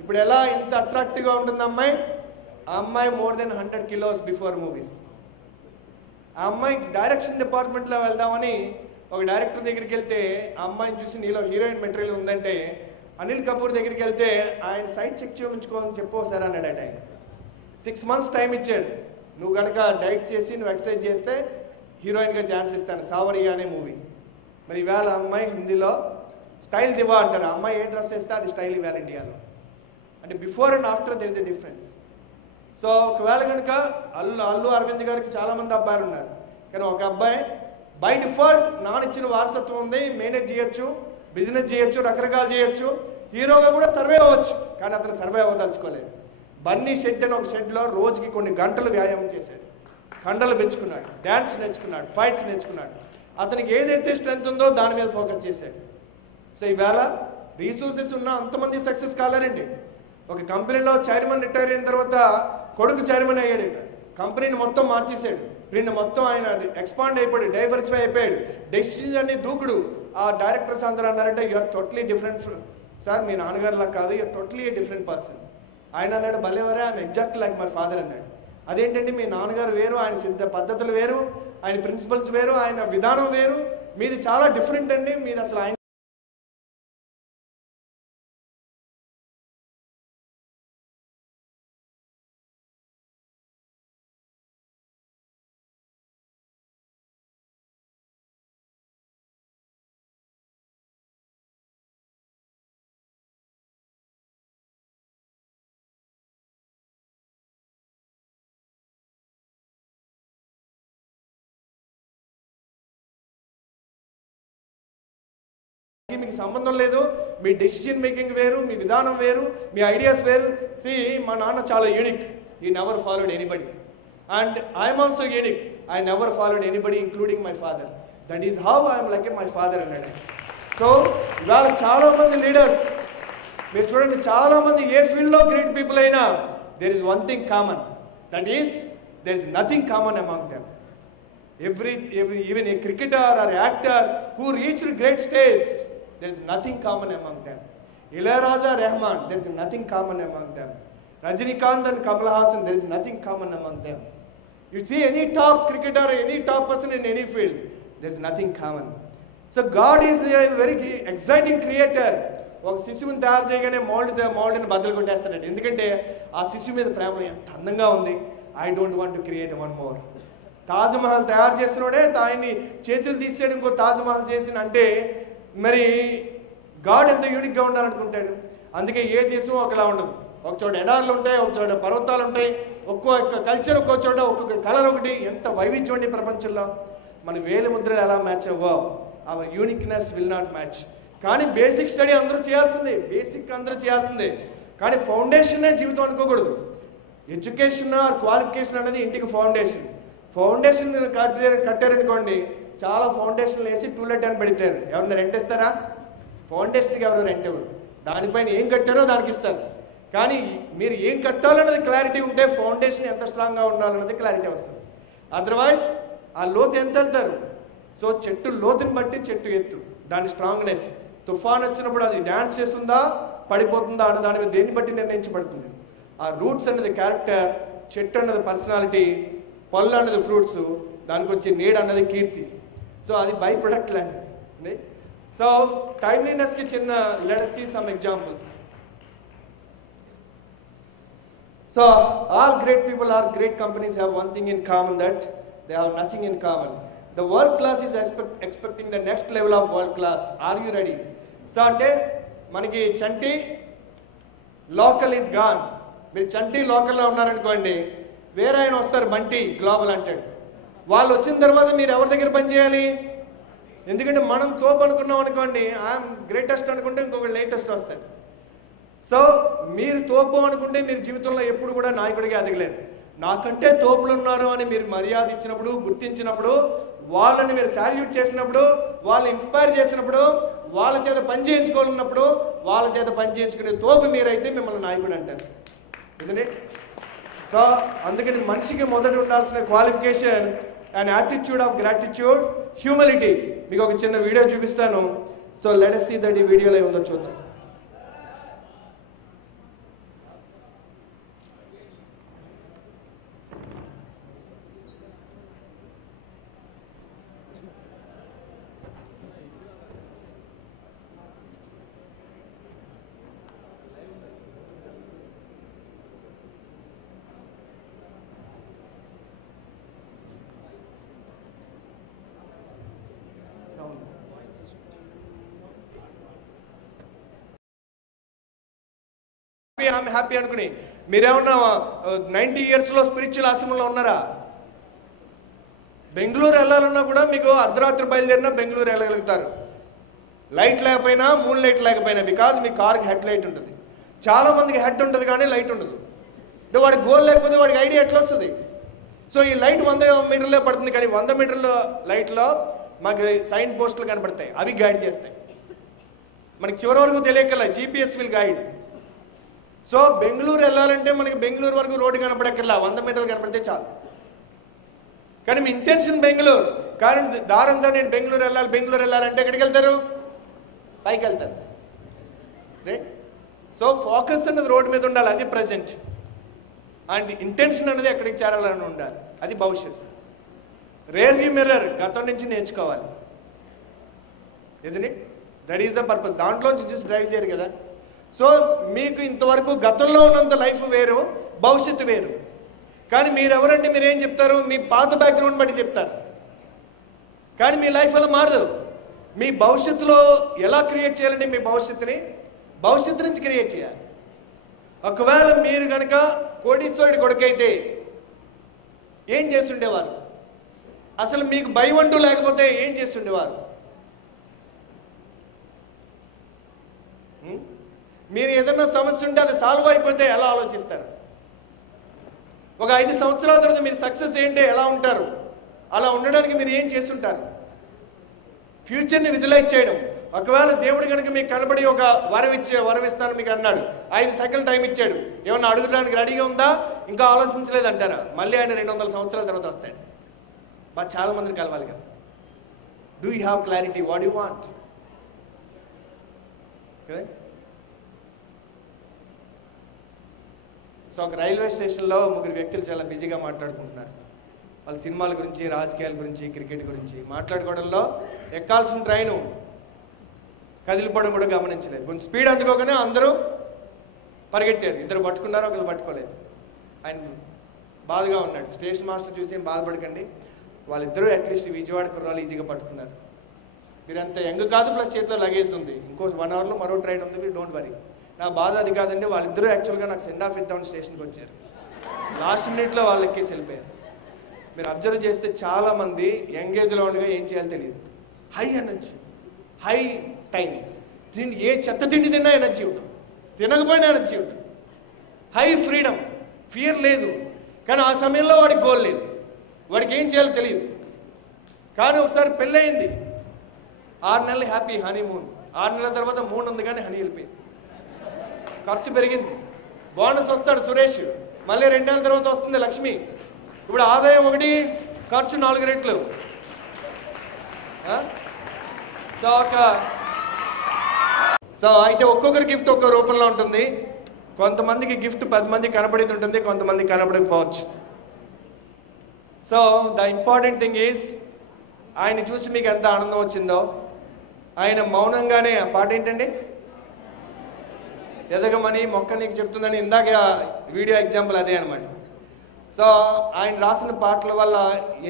ఇప్పుడు ఎలా ఎంత అట్రాక్టివ్గా ఉంటుంది అమ్మాయి? ఆ అమ్మాయి more than 100 kilos before movies. ఆ అమ్మాయి డైరెక్షన్ డిపార్ట్మెంట్లో వెళ్దామని ఒక డైరెక్టర్ దగ్గరికి వెళ్తే ఆ అమ్మాయిని చూసి నీలో హీరోయిన్ మెటీరియల్ ఉందంటే అనిల్ కపూర్ దగ్గరికి వెళ్తే ఆయన సైట్ చెక్ చేయించుకోమని చెప్పోసారి అన్నాడట. ఆయన 6 months టైం ఇచ్చాడు. నువ్వు కనుక డైట్ చేసి నువ్వు ఎక్సర్సైజ్ చేస్తే హీరోయిన్గా ఛాన్స్ ఇస్తాను, సావరియా అనే మూవీ. మరి ఇవాళ అమ్మాయి హిందీలో స్టైల్ దివా అంటారు. అమ్మాయి ఏ డ్రెస్ వేస్తే అది స్టైల్ ఇవ్వాలి ఇండియాలో. అంటే before and after there is a difference. So ఒకవేళ కనుక అల్లు అరవింద్ గారికి చాలామంది అబ్బాయిలు ఉన్నారు, కానీ ఒక అబ్బాయి బై డిఫాల్ట్ నానిచ్చిన వారసత్వం ఉంది, మేనేజ్ చేయొచ్చు, బిజినెస్ చేయొచ్చు, రకరకాలు చేయొచ్చు, హీరోగా కూడా సర్వే అవ్వచ్చు, కానీ అతను సర్వే అవ్వదలుచుకోలేదు. బన్నీ షెడ్ అని ఒక షెడ్లో రోజుకి కొన్ని గంటలు వ్యాయామం చేశాడు, కండలు పెంచుకున్నాడు, డ్యాన్స్ నేర్చుకున్నాడు, ఫైట్స్ నేర్చుకున్నాడు. అతనికి ఏదైతే స్ట్రెంత్ ఉందో దాని మీద ఫోకస్ చేశాడు. సో ఈవేళ రీసోర్సెస్ ఉన్న అంతమంది సక్సెస్ కాలేరండి. ఒక కంపెనీలో చైర్మన్ రిటైర్ అయిన తర్వాత కొడుకు చైర్మన్ అయ్యాడట. కంపెనీని మొత్తం మార్చేశాడు. నిన్న మొత్తం ఆయన ఎక్స్పాండ్ అయిపోయాడు, డైవర్సిఫై అయిపోయాడు, డెసిషన్స్ అన్ని దూకుడు. ఆ డైరెక్టర్స్ అందరూ అన్నారంటే యూఆర్ టోటలీ డిఫరెంట్ సార్, మీ నాన్నగారులా కాదు, యూఆర్ టోటలీ డిఫరెంట్ పర్సన్. ఆయన అన్నాడు భలేవరే, ఆయన ఎగ్జాక్ట్ లైక్ మై ఫాదర్ అన్నాడు. అదేంటంటే మీ నాన్నగారు వేరు, ఆయన సిద్ధ పద్ధతులు వేరు, ఆయన ప్రిన్సిపల్స్ వేరు, ఆయన విధానం వేరు, మీది చాలా డిఫరెంట్ అండి, మీది అసలు ఆయన మీకు సంబంధం లేదు, మీ డెసిషన్ మేకింగ్ వేరు, మీ విధానం వేరు, మీ ఐడియాస్ వేరు. మా నాన్న చాలా unique, he never followed anybody, and I am also unique, I never followed anybody including my father. That is how I am like my father అన్నాడు. సో ఇవాళ చాలా మంది లీడర్స్ మీరు చూడండి, చాలా మంది ఏ ఫీల్డ్లో గ్రేట్ పీపుల్ అయినా there is one thing common, that is there is nothing common among them. Every even a cricketer or actor who reached great stage, there is nothing common among them. Ilayaraja, Rahman, there is nothing common among them. Rajinikanth and Kamal Haasan, there is nothing common among them. You see any top cricketer, any top person in any field, there is nothing common. So God is a very exciting creator. ఒక శిశువుని తయారు చేయగానే మౌల్డ్ని బద్దలు కొట్టేస్తాడండి. ఎందుకంటే ఆ శిశువు మీద ప్రేమ ఎంత అందంగా ఉంది. I don't want to create one more. Taj Mahal తయారు చేసినోడే ఆయన్ని చేతులు తీసేయడం ఇంకో తాజ్మహల్ చేసిన అంటే మరి గాడ్ ఎంత యూనిక్గా ఉండాలనుకుంటాడు. అందుకే ఏ దేశం ఒకలా ఉండదు. ఒక చోట ఎడార్లు ఉంటాయి, ఒక చోట పర్వతాలు ఉంటాయి, ఒక్కొక్క కల్చర్ ఒక్కో చోట ఒక్కొక్క కలర్ ఒకటి. ఎంత వైవిధ్యం అండి ప్రపంచంలో. మన వేలి ముద్రలు ఎలా మ్యాచ్ అవ్వవు, our uniqueness will not match. కానీ బేసిక్ స్టడీ అందరూ చేయాల్సిందే, బేసిక్ అందరూ చేయాల్సిందే. కానీ ఫౌండేషనే జీవితం అనుకోకూడదు. ఎడ్యుకేషన్ ఆర్ క్వాలిఫికేషన్ అనేది ఇంటికి ఫౌండేషన్. ఫౌండేషన్ కట్టారనుకోండి, చాలా ఫౌండేషన్లు వేసి టూలెట్ అని పెడతారు. ఎవరిని రెంట్ ఇస్తారా? ఫౌండేషన్కి ఎవరు రెంట్ ఎవరు? దానిపైన ఏం కట్టారో దానికి ఇస్తారు. కానీ మీరు ఏం కట్టాలన్నది క్లారిటీ ఉంటే ఫౌండేషన్ ఎంత స్ట్రాంగ్గా ఉండాలన్నది క్లారిటీ వస్తుంది. అదర్వైజ్ ఆ లోతు ఎంత వెళ్తారు. సో చెట్టు లోతుని బట్టి చెట్టు ఎత్తు, దాని స్ట్రాంగ్నెస్. తుఫాన్ వచ్చినప్పుడు అది డ్యాన్స్ చేస్తుందా పడిపోతుందా అన్న దాని మీద దేన్ని బట్టి నిర్ణయించబడుతుంది. ఆ రూట్స్ అన్నది క్యారెక్టర్, చెట్టు అన్నది పర్సనాలిటీ, పళ్ళు అన్నది ఫ్రూట్స్, దానికి వచ్చే నీడ అన్నది కీర్తి. సో అది బై ప్రొడక్ట్ లాంటిది. సో టైమ్లీనెస్కి చిన్న let us see some examples. So all great people or great companies have one thing in common, that they have nothing in common. The world class is expecting the next level of world class. Are you ready? So అంటే మనకి చంటి local is gone. మీరు చంటి లోకల్లో ఉన్నారనుకోండి, వేరే ఆయన వస్తారు Bunty global అంటాడు. వాళ్ళు వచ్చిన తర్వాత మీరు ఎవరి దగ్గర పనిచేయాలి? ఎందుకంటే మనం తోపు అనుకున్నాం అనుకోండి, ఐఎమ్ గ్రేటెస్ట్ అనుకుంటే ఇంకొకటి లేటెస్ట్ వస్తాడు. సో మీరు తోపు అనుకుంటే మీరు జీవితంలో ఎప్పుడు కూడా నాయకుడిగా ఎదగలేరు. నాకంటే తోపులు ఉన్నారు అని మీరు మర్యాద ఇచ్చినప్పుడు, గుర్తించినప్పుడు, వాళ్ళని మీరు సాల్యూట్ చేసినప్పుడు, వాళ్ళని ఇన్స్పైర్ చేసినప్పుడు, వాళ్ళ చేత పని చేయించుకోవాలన్నప్పుడు, వాళ్ళ చేత పని చేయించుకునే తోపు మీరైతే మిమ్మల్ని నాయకుడు అంటారు. నిజమే. సో అందుకని మనిషికి మొదట ఉండాల్సిన qualification and attitude of gratitude, humility. మీకు ఒక చిన్న వీడియో చూపిస్తాను. So let us see that ఈ వీడియోలో ఏముందో చూద్దాం. ఐఎమ్ హ్యాపీ అనుకుని మీరేమన్నా 90 yearsలో స్పిరిచువల్ ఆశ్రమంలో ఉన్నారా? బెంగళూరు వెళ్ళాలన్నా కూడా మీకు అర్ధరాత్రి బయలుదేరినా బెంగళూరు వెళ్ళగలుగుతారు. లైట్ లేకపోయినా, మూన్ లైట్ లేకపోయినా, బికాజ్ మీ కార్కి హెడ్ లైట్ ఉంటుంది. చాలా మందికి హెడ్ ఉంటుంది కానీ లైట్ ఉండదు. అంటే వాడికి గోల్ లేకపోతే వాడికి ఐడియా ఎట్లా వస్తుంది? సో ఈ లైట్ 100 మీటర్లే పడుతుంది, కానీ 100 మీటర్ల లైట్లో మాకు సైన్ పోస్టులు కనపడతాయి, అవి గైడ్ చేస్తాయి. మనకి చివరి వరకు తెలియకల్లా GPS will guide. So Bengaluru వెళ్ళాలంటే మనకి బెంగళూరు వరకు రోడ్డు కనపడక్కర్లా, 100 మీటర్లు కనపడితే చాలు. కానీ మీ ఇంటెన్షన్ బెంగళూరు, కానీ దారంతా నేను బెంగళూరు వెళ్ళాలంటే ఎక్కడికి వెళ్తారు? పైకి వెళ్తారు. రైట్. సో ఫోకస్ అన్నది రోడ్డు మీద ఉండాలి, అది ప్రజెంట్. అండ్ ఇంటెన్షన్ అనేది ఎక్కడికి చేరాలని ఉండాలి, అది భవిష్యత్తు. రేర్ వ్యూ మిర్రర్, గతం నుంచి నేర్చుకోవాలి. Isn't it? That is the purpose. దాంట్లోంచి చూసి డ్రైవ్ చేయరు కదా. సో మీకు ఇంతవరకు గతంలో ఉన్నంత లైఫ్ వేరు, భవిష్యత్తు వేరు. కానీ మీరు ఎవరంటే మీరేం చెప్తారు? మీ పాత బ్యాక్గ్రౌండ్ బట్టి చెప్తారు. కానీ మీ లైఫ్ అలా మారదు. మీ భవిష్యత్తులో ఎలా క్రియేట్ చేయాలంటే మీ భవిష్యత్తు నుంచి క్రియేట్ చేయాలి. ఒకవేళ మీరు కనుక కోటీశ్వరుడి కొడుకైతే ఏం చేస్తుండేవారు? అసలు మీకు భయం అంటూ లేకపోతే ఏం చేస్తుండేవారు? మీరు ఏదైనా సమస్య ఉంటే అది సాల్వ్ అయిపోతే ఎలా ఆలోచిస్తారు? ఒక 5 సంవత్సరాల తర్వాత మీరు సక్సెస్ ఏంటి, ఎలా ఉంటారు? అలా ఉండడానికి మీరు ఏం చేస్తుంటారు? ఫ్యూచర్ని విజువలైజ్ చేయడం. ఒకవేళ దేవుడు కనుక మీకు కనబడి ఒక వరం ఇస్తాను మీకు అన్నాడు, 5 సెకండ్లు టైం ఇచ్చాడు, ఏమన్నా అడగడానికి రెడీగా ఉందా? ఇంకా ఆలోచించలేదు అంటారా? మళ్ళీ ఆయన 200 సంవత్సరాల తర్వాత వస్తాడు. బాగా చాలా మందిని కలవాలి కదా. Do you have clarity what you want? కదా. సో ఒక రైల్వే స్టేషన్లో 3 వ్యక్తులు చాలా బిజీగా మాట్లాడుకుంటున్నారు. వాళ్ళ సినిమాల గురించి, రాజకీయాల గురించి, క్రికెట్ గురించి మాట్లాడుకోవడంలో ఎక్కాల్సిన ట్రైను కదిలిపోవడం కూడా గమనించలేదు. కొంచెం స్పీడ్ అందుకోగానే అందరూ పరిగెట్టారు. 2 పట్టుకున్నారు, 1 పట్టుకోలేదు. ఆయన బాధగా ఉన్నాడు. స్టేషన్ మాస్టర్ చూసి ఏం బాధపడకండి, వాళ్ళిద్దరూ అట్లీస్ట్ విజయవాడ కుర్రాలు ఈజీగా పట్టుకున్నారు. మీరు అంత యంగ్ కాదు, ప్లస్ చేతిలో లగేజ్ ఉంది, ఇంకో 1 అవర్లో మరో ట్రైన్ ఉంది, మీరు డోంట్ వరీ. నా బాధ అది కాదండి, వాళ్ళిద్దరూ యాక్చువల్గా నాకు సెండ్ ఆఫ్ ఇద్దామని స్టేషన్కి వచ్చారు. లాస్ట్ మినిట్లో వాళ్ళు ఎక్కేసి వెళ్ళిపోయారు. మీరు అబ్జర్వ్ చేస్తే చాలామంది యంగేజ్లో ఉండగా ఏం చేయాలో తెలియదు. హై ఎనర్జీ, హై టైం, తిండి ఏ చెత్త తిండి తిన్నా ఎనర్జీ ఉంటుంది, తినకపోయినా ఎనర్జీ ఉంటుంది. హై ఫ్రీడమ్, ఫియర్ లేదు. కానీ ఆ సమయంలో వాడికి గోల్ లేదు, వాడికి ఏం చేయాలో తెలియదు. కానీ ఒకసారి పెళ్ళయింది, 6 నెలలు హ్యాపీ హనీమూన్. 6 నెలల తర్వాత 3 ఉంది కానీ హనీ వెళ్ళిపోయింది. ఖర్చు పెరిగింది. బోనస్ వస్తాడు సురేష్, మళ్ళీ 2 నెలల తర్వాత వస్తుంది లక్ష్మి. ఇప్పుడు ఆదాయం 1, ఖర్చు 4 రెట్లు. సో అయితే ఒక్కొక్కరి గిఫ్ట్ ఒక్కో రూపంలో ఉంటుంది. కొంతమందికి గిఫ్ట్ 10 మందికి కనబడేది ఉంటుంది, కొంతమందికి కనబడకపోవచ్చు. So the important thing is, ఆయన చూసి మీకు ఎంత ఆనందం వచ్చిందో, ఆయన మౌనంగానే, ఆ పాట ఏంటండి, ఎదగమని మొక్క నీకు చెప్తుందని, ఇందాక వీడియో ఎగ్జాంపుల్ అదే అనమాట. సో ఆయన రాసిన పాటల వల్ల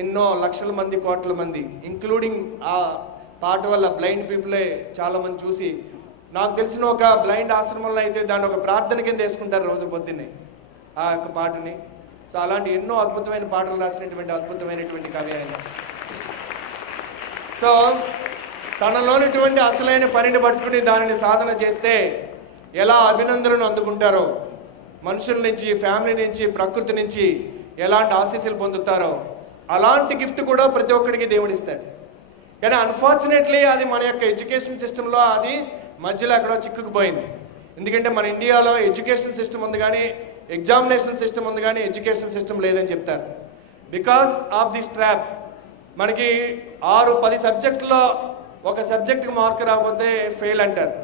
ఎన్నో లక్షల మంది, కోట్ల మంది, ఇంక్లూడింగ్ ఆ పాట వల్ల బ్లైండ్ పీపులే చాలామంది చూసి, నాకు తెలిసిన ఒక బ్లైండ్ ఆశ్రమంలో అయితే దాన్ని ఒక ప్రార్థన కింద వేసుకుంటారు రోజు పొద్దున్నే ఆ యొక్క పాటని. సో అలాంటి ఎన్నో అద్భుతమైన పాటలు రాసినటువంటి అద్భుతమైనటువంటి కవి ఆయన. సో తనలోనిటువంటి అసలైన పనిని పట్టుకుని దానిని సాధన చేస్తే ఎలా అభినందనను అందుకుంటారో, మనుషుల నుంచి, ఫ్యామిలీ నుంచి, ప్రకృతి నుంచి ఎలాంటి ఆశీస్సులు పొందుతారో అలాంటి గిఫ్ట్ కూడా ప్రతి ఒక్కడికి దేవుడిస్తాడు. కానీ అన్ఫార్చునేట్లీ అది మన యొక్క ఎడ్యుకేషన్ సిస్టంలో అది మధ్యలో ఎక్కడో చిక్కుకుపోయింది. ఎందుకంటే మన ఇండియాలో ఎడ్యుకేషన్ సిస్టమ్ ఉంది కానీ ఎగ్జామినేషన్ సిస్టమ్ ఉంది కానీ ఎడ్యుకేషన్ సిస్టమ్ లేదని చెప్తారు. బికాస్ ఆఫ్ దిస్ ట్రాప్ మనకి 6-10 సబ్జెక్టులో ఒక సబ్జెక్టుకి మార్క్ రాకపోతే ఫెయిల్ అంటారు.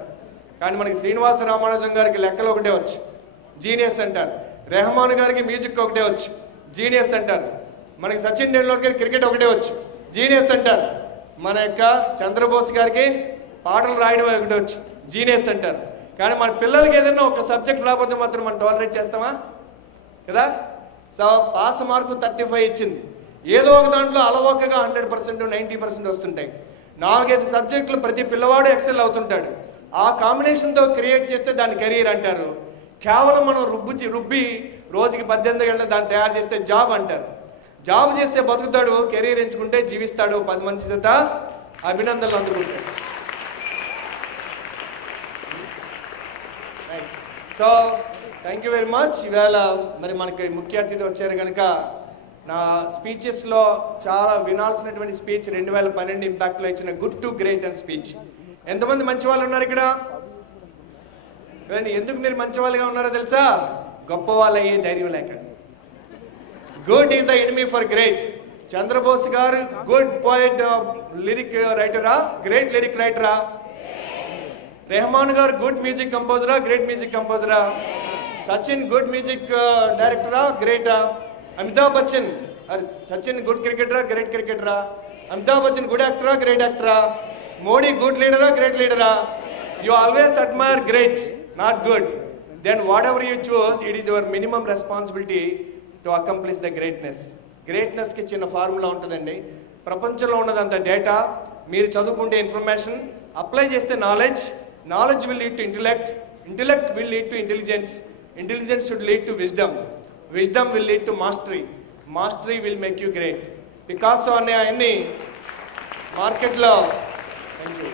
కానీ మనకి శ్రీనివాస రామానుజం గారికి లెక్కలు ఒకటే వచ్చు, జీనియస్ అంటారు. రెహమాన్ గారికి మ్యూజిక్ ఒకటే వచ్చు, జీనియస్ అంటారు. మనకి సచిన్ టెండూల్కర్ గారికి క్రికెట్ ఒకటే వచ్చు, జీనియస్ అంటారు. మన యొక్క చంద్రబోస్ గారికి పాటలు రాయడం ఒకటే వచ్చు, జీనియస్ అంటారు. కానీ మన పిల్లలకి ఏదైనా ఒక సబ్జెక్ట్ రాకపోతే మాత్రం మనం టాలరేట్ చేస్తామా? కదా. సో పాస్ మార్కు 35 ఇచ్చింది, ఏదో ఒక దాంట్లో అలవోకగా 100%, 90% వస్తుంటాయి. 4-5 సబ్జెక్టులు ప్రతి పిల్లవాడు ఎక్సెల్ అవుతుంటాడు. ఆ కాంబినేషన్తో క్రియేట్ చేస్తే దాన్ని కెరీర్ అంటారు. కేవలం మనం రుబ్బి రోజుకి 18 గంటలు దాన్ని తయారు చేస్తే జాబ్ అంటారు. జాబ్ చేస్తే బతుకుతాడు, కెరీర్ ఎంచుకుంటే జీవిస్తాడు, 10 మంది చేత అభినందనలు అందుకుంటాడు. So thank you very much. ఇవాళ మరి మనకి ముఖ్య అతిథి వచ్చారు కనుక నా స్పీచెస్లో చాలా వినాల్సినటువంటి స్పీచ్ 2012 ఇంపాక్ట్లో ఇచ్చిన good to great and speech. ఎంతమంది మంచి వాళ్ళు ఉన్నారు ఇక్కడ? ఎందుకు మీరు మంచి వాళ్ళుగా ఉన్నారో తెలుసా? గొప్ప వాళ్ళు అయ్యే ధైర్యం లేక. Good is the enemy for great. Chandrabose గారు గుడ్ పోయిట్, లిరిక్ రైటరా, గ్రేట్ లిరిక్ రైటరా? రెహమాన్ గారు గుడ్ మ్యూజిక్ కంపోజరా, గ్రేట్ మ్యూజిక్ కంపోజరా? సచిన్ గుడ్ మ్యూజిక్ డైరెక్టరా, గ్రేటా? అమితాబ్ బచ్చన్, సచిన్ గుడ్ క్రికెటరా, గ్రేట్ క్రికెటరా? అమితాబ్ బచ్చన్ గుడ్ యాక్టరా, గ్రేట్ యాక్టరా? మోడీ గుడ్ లీడరా, గ్రేట్ లీడరా? You always admire great, not good. Then whatever you choose, it is your minimum responsibility to accomplish the greatness. Greatness కి చిన్న ఫార్ములా ఉంటుందండి. ప్రపంచంలో ఉన్నదంత డేటా, మీరు చదువుకుంటే ఇన్ఫర్మేషన్, అప్లై చేస్తే knowledge, knowledge will lead to intellect, intellect will lead to intelligence, intelligence should lead to wisdom, wisdom will lead to mastery, mastery will make you great. Picasso అనే ఆయన్ని మార్కెట్లో, thank you.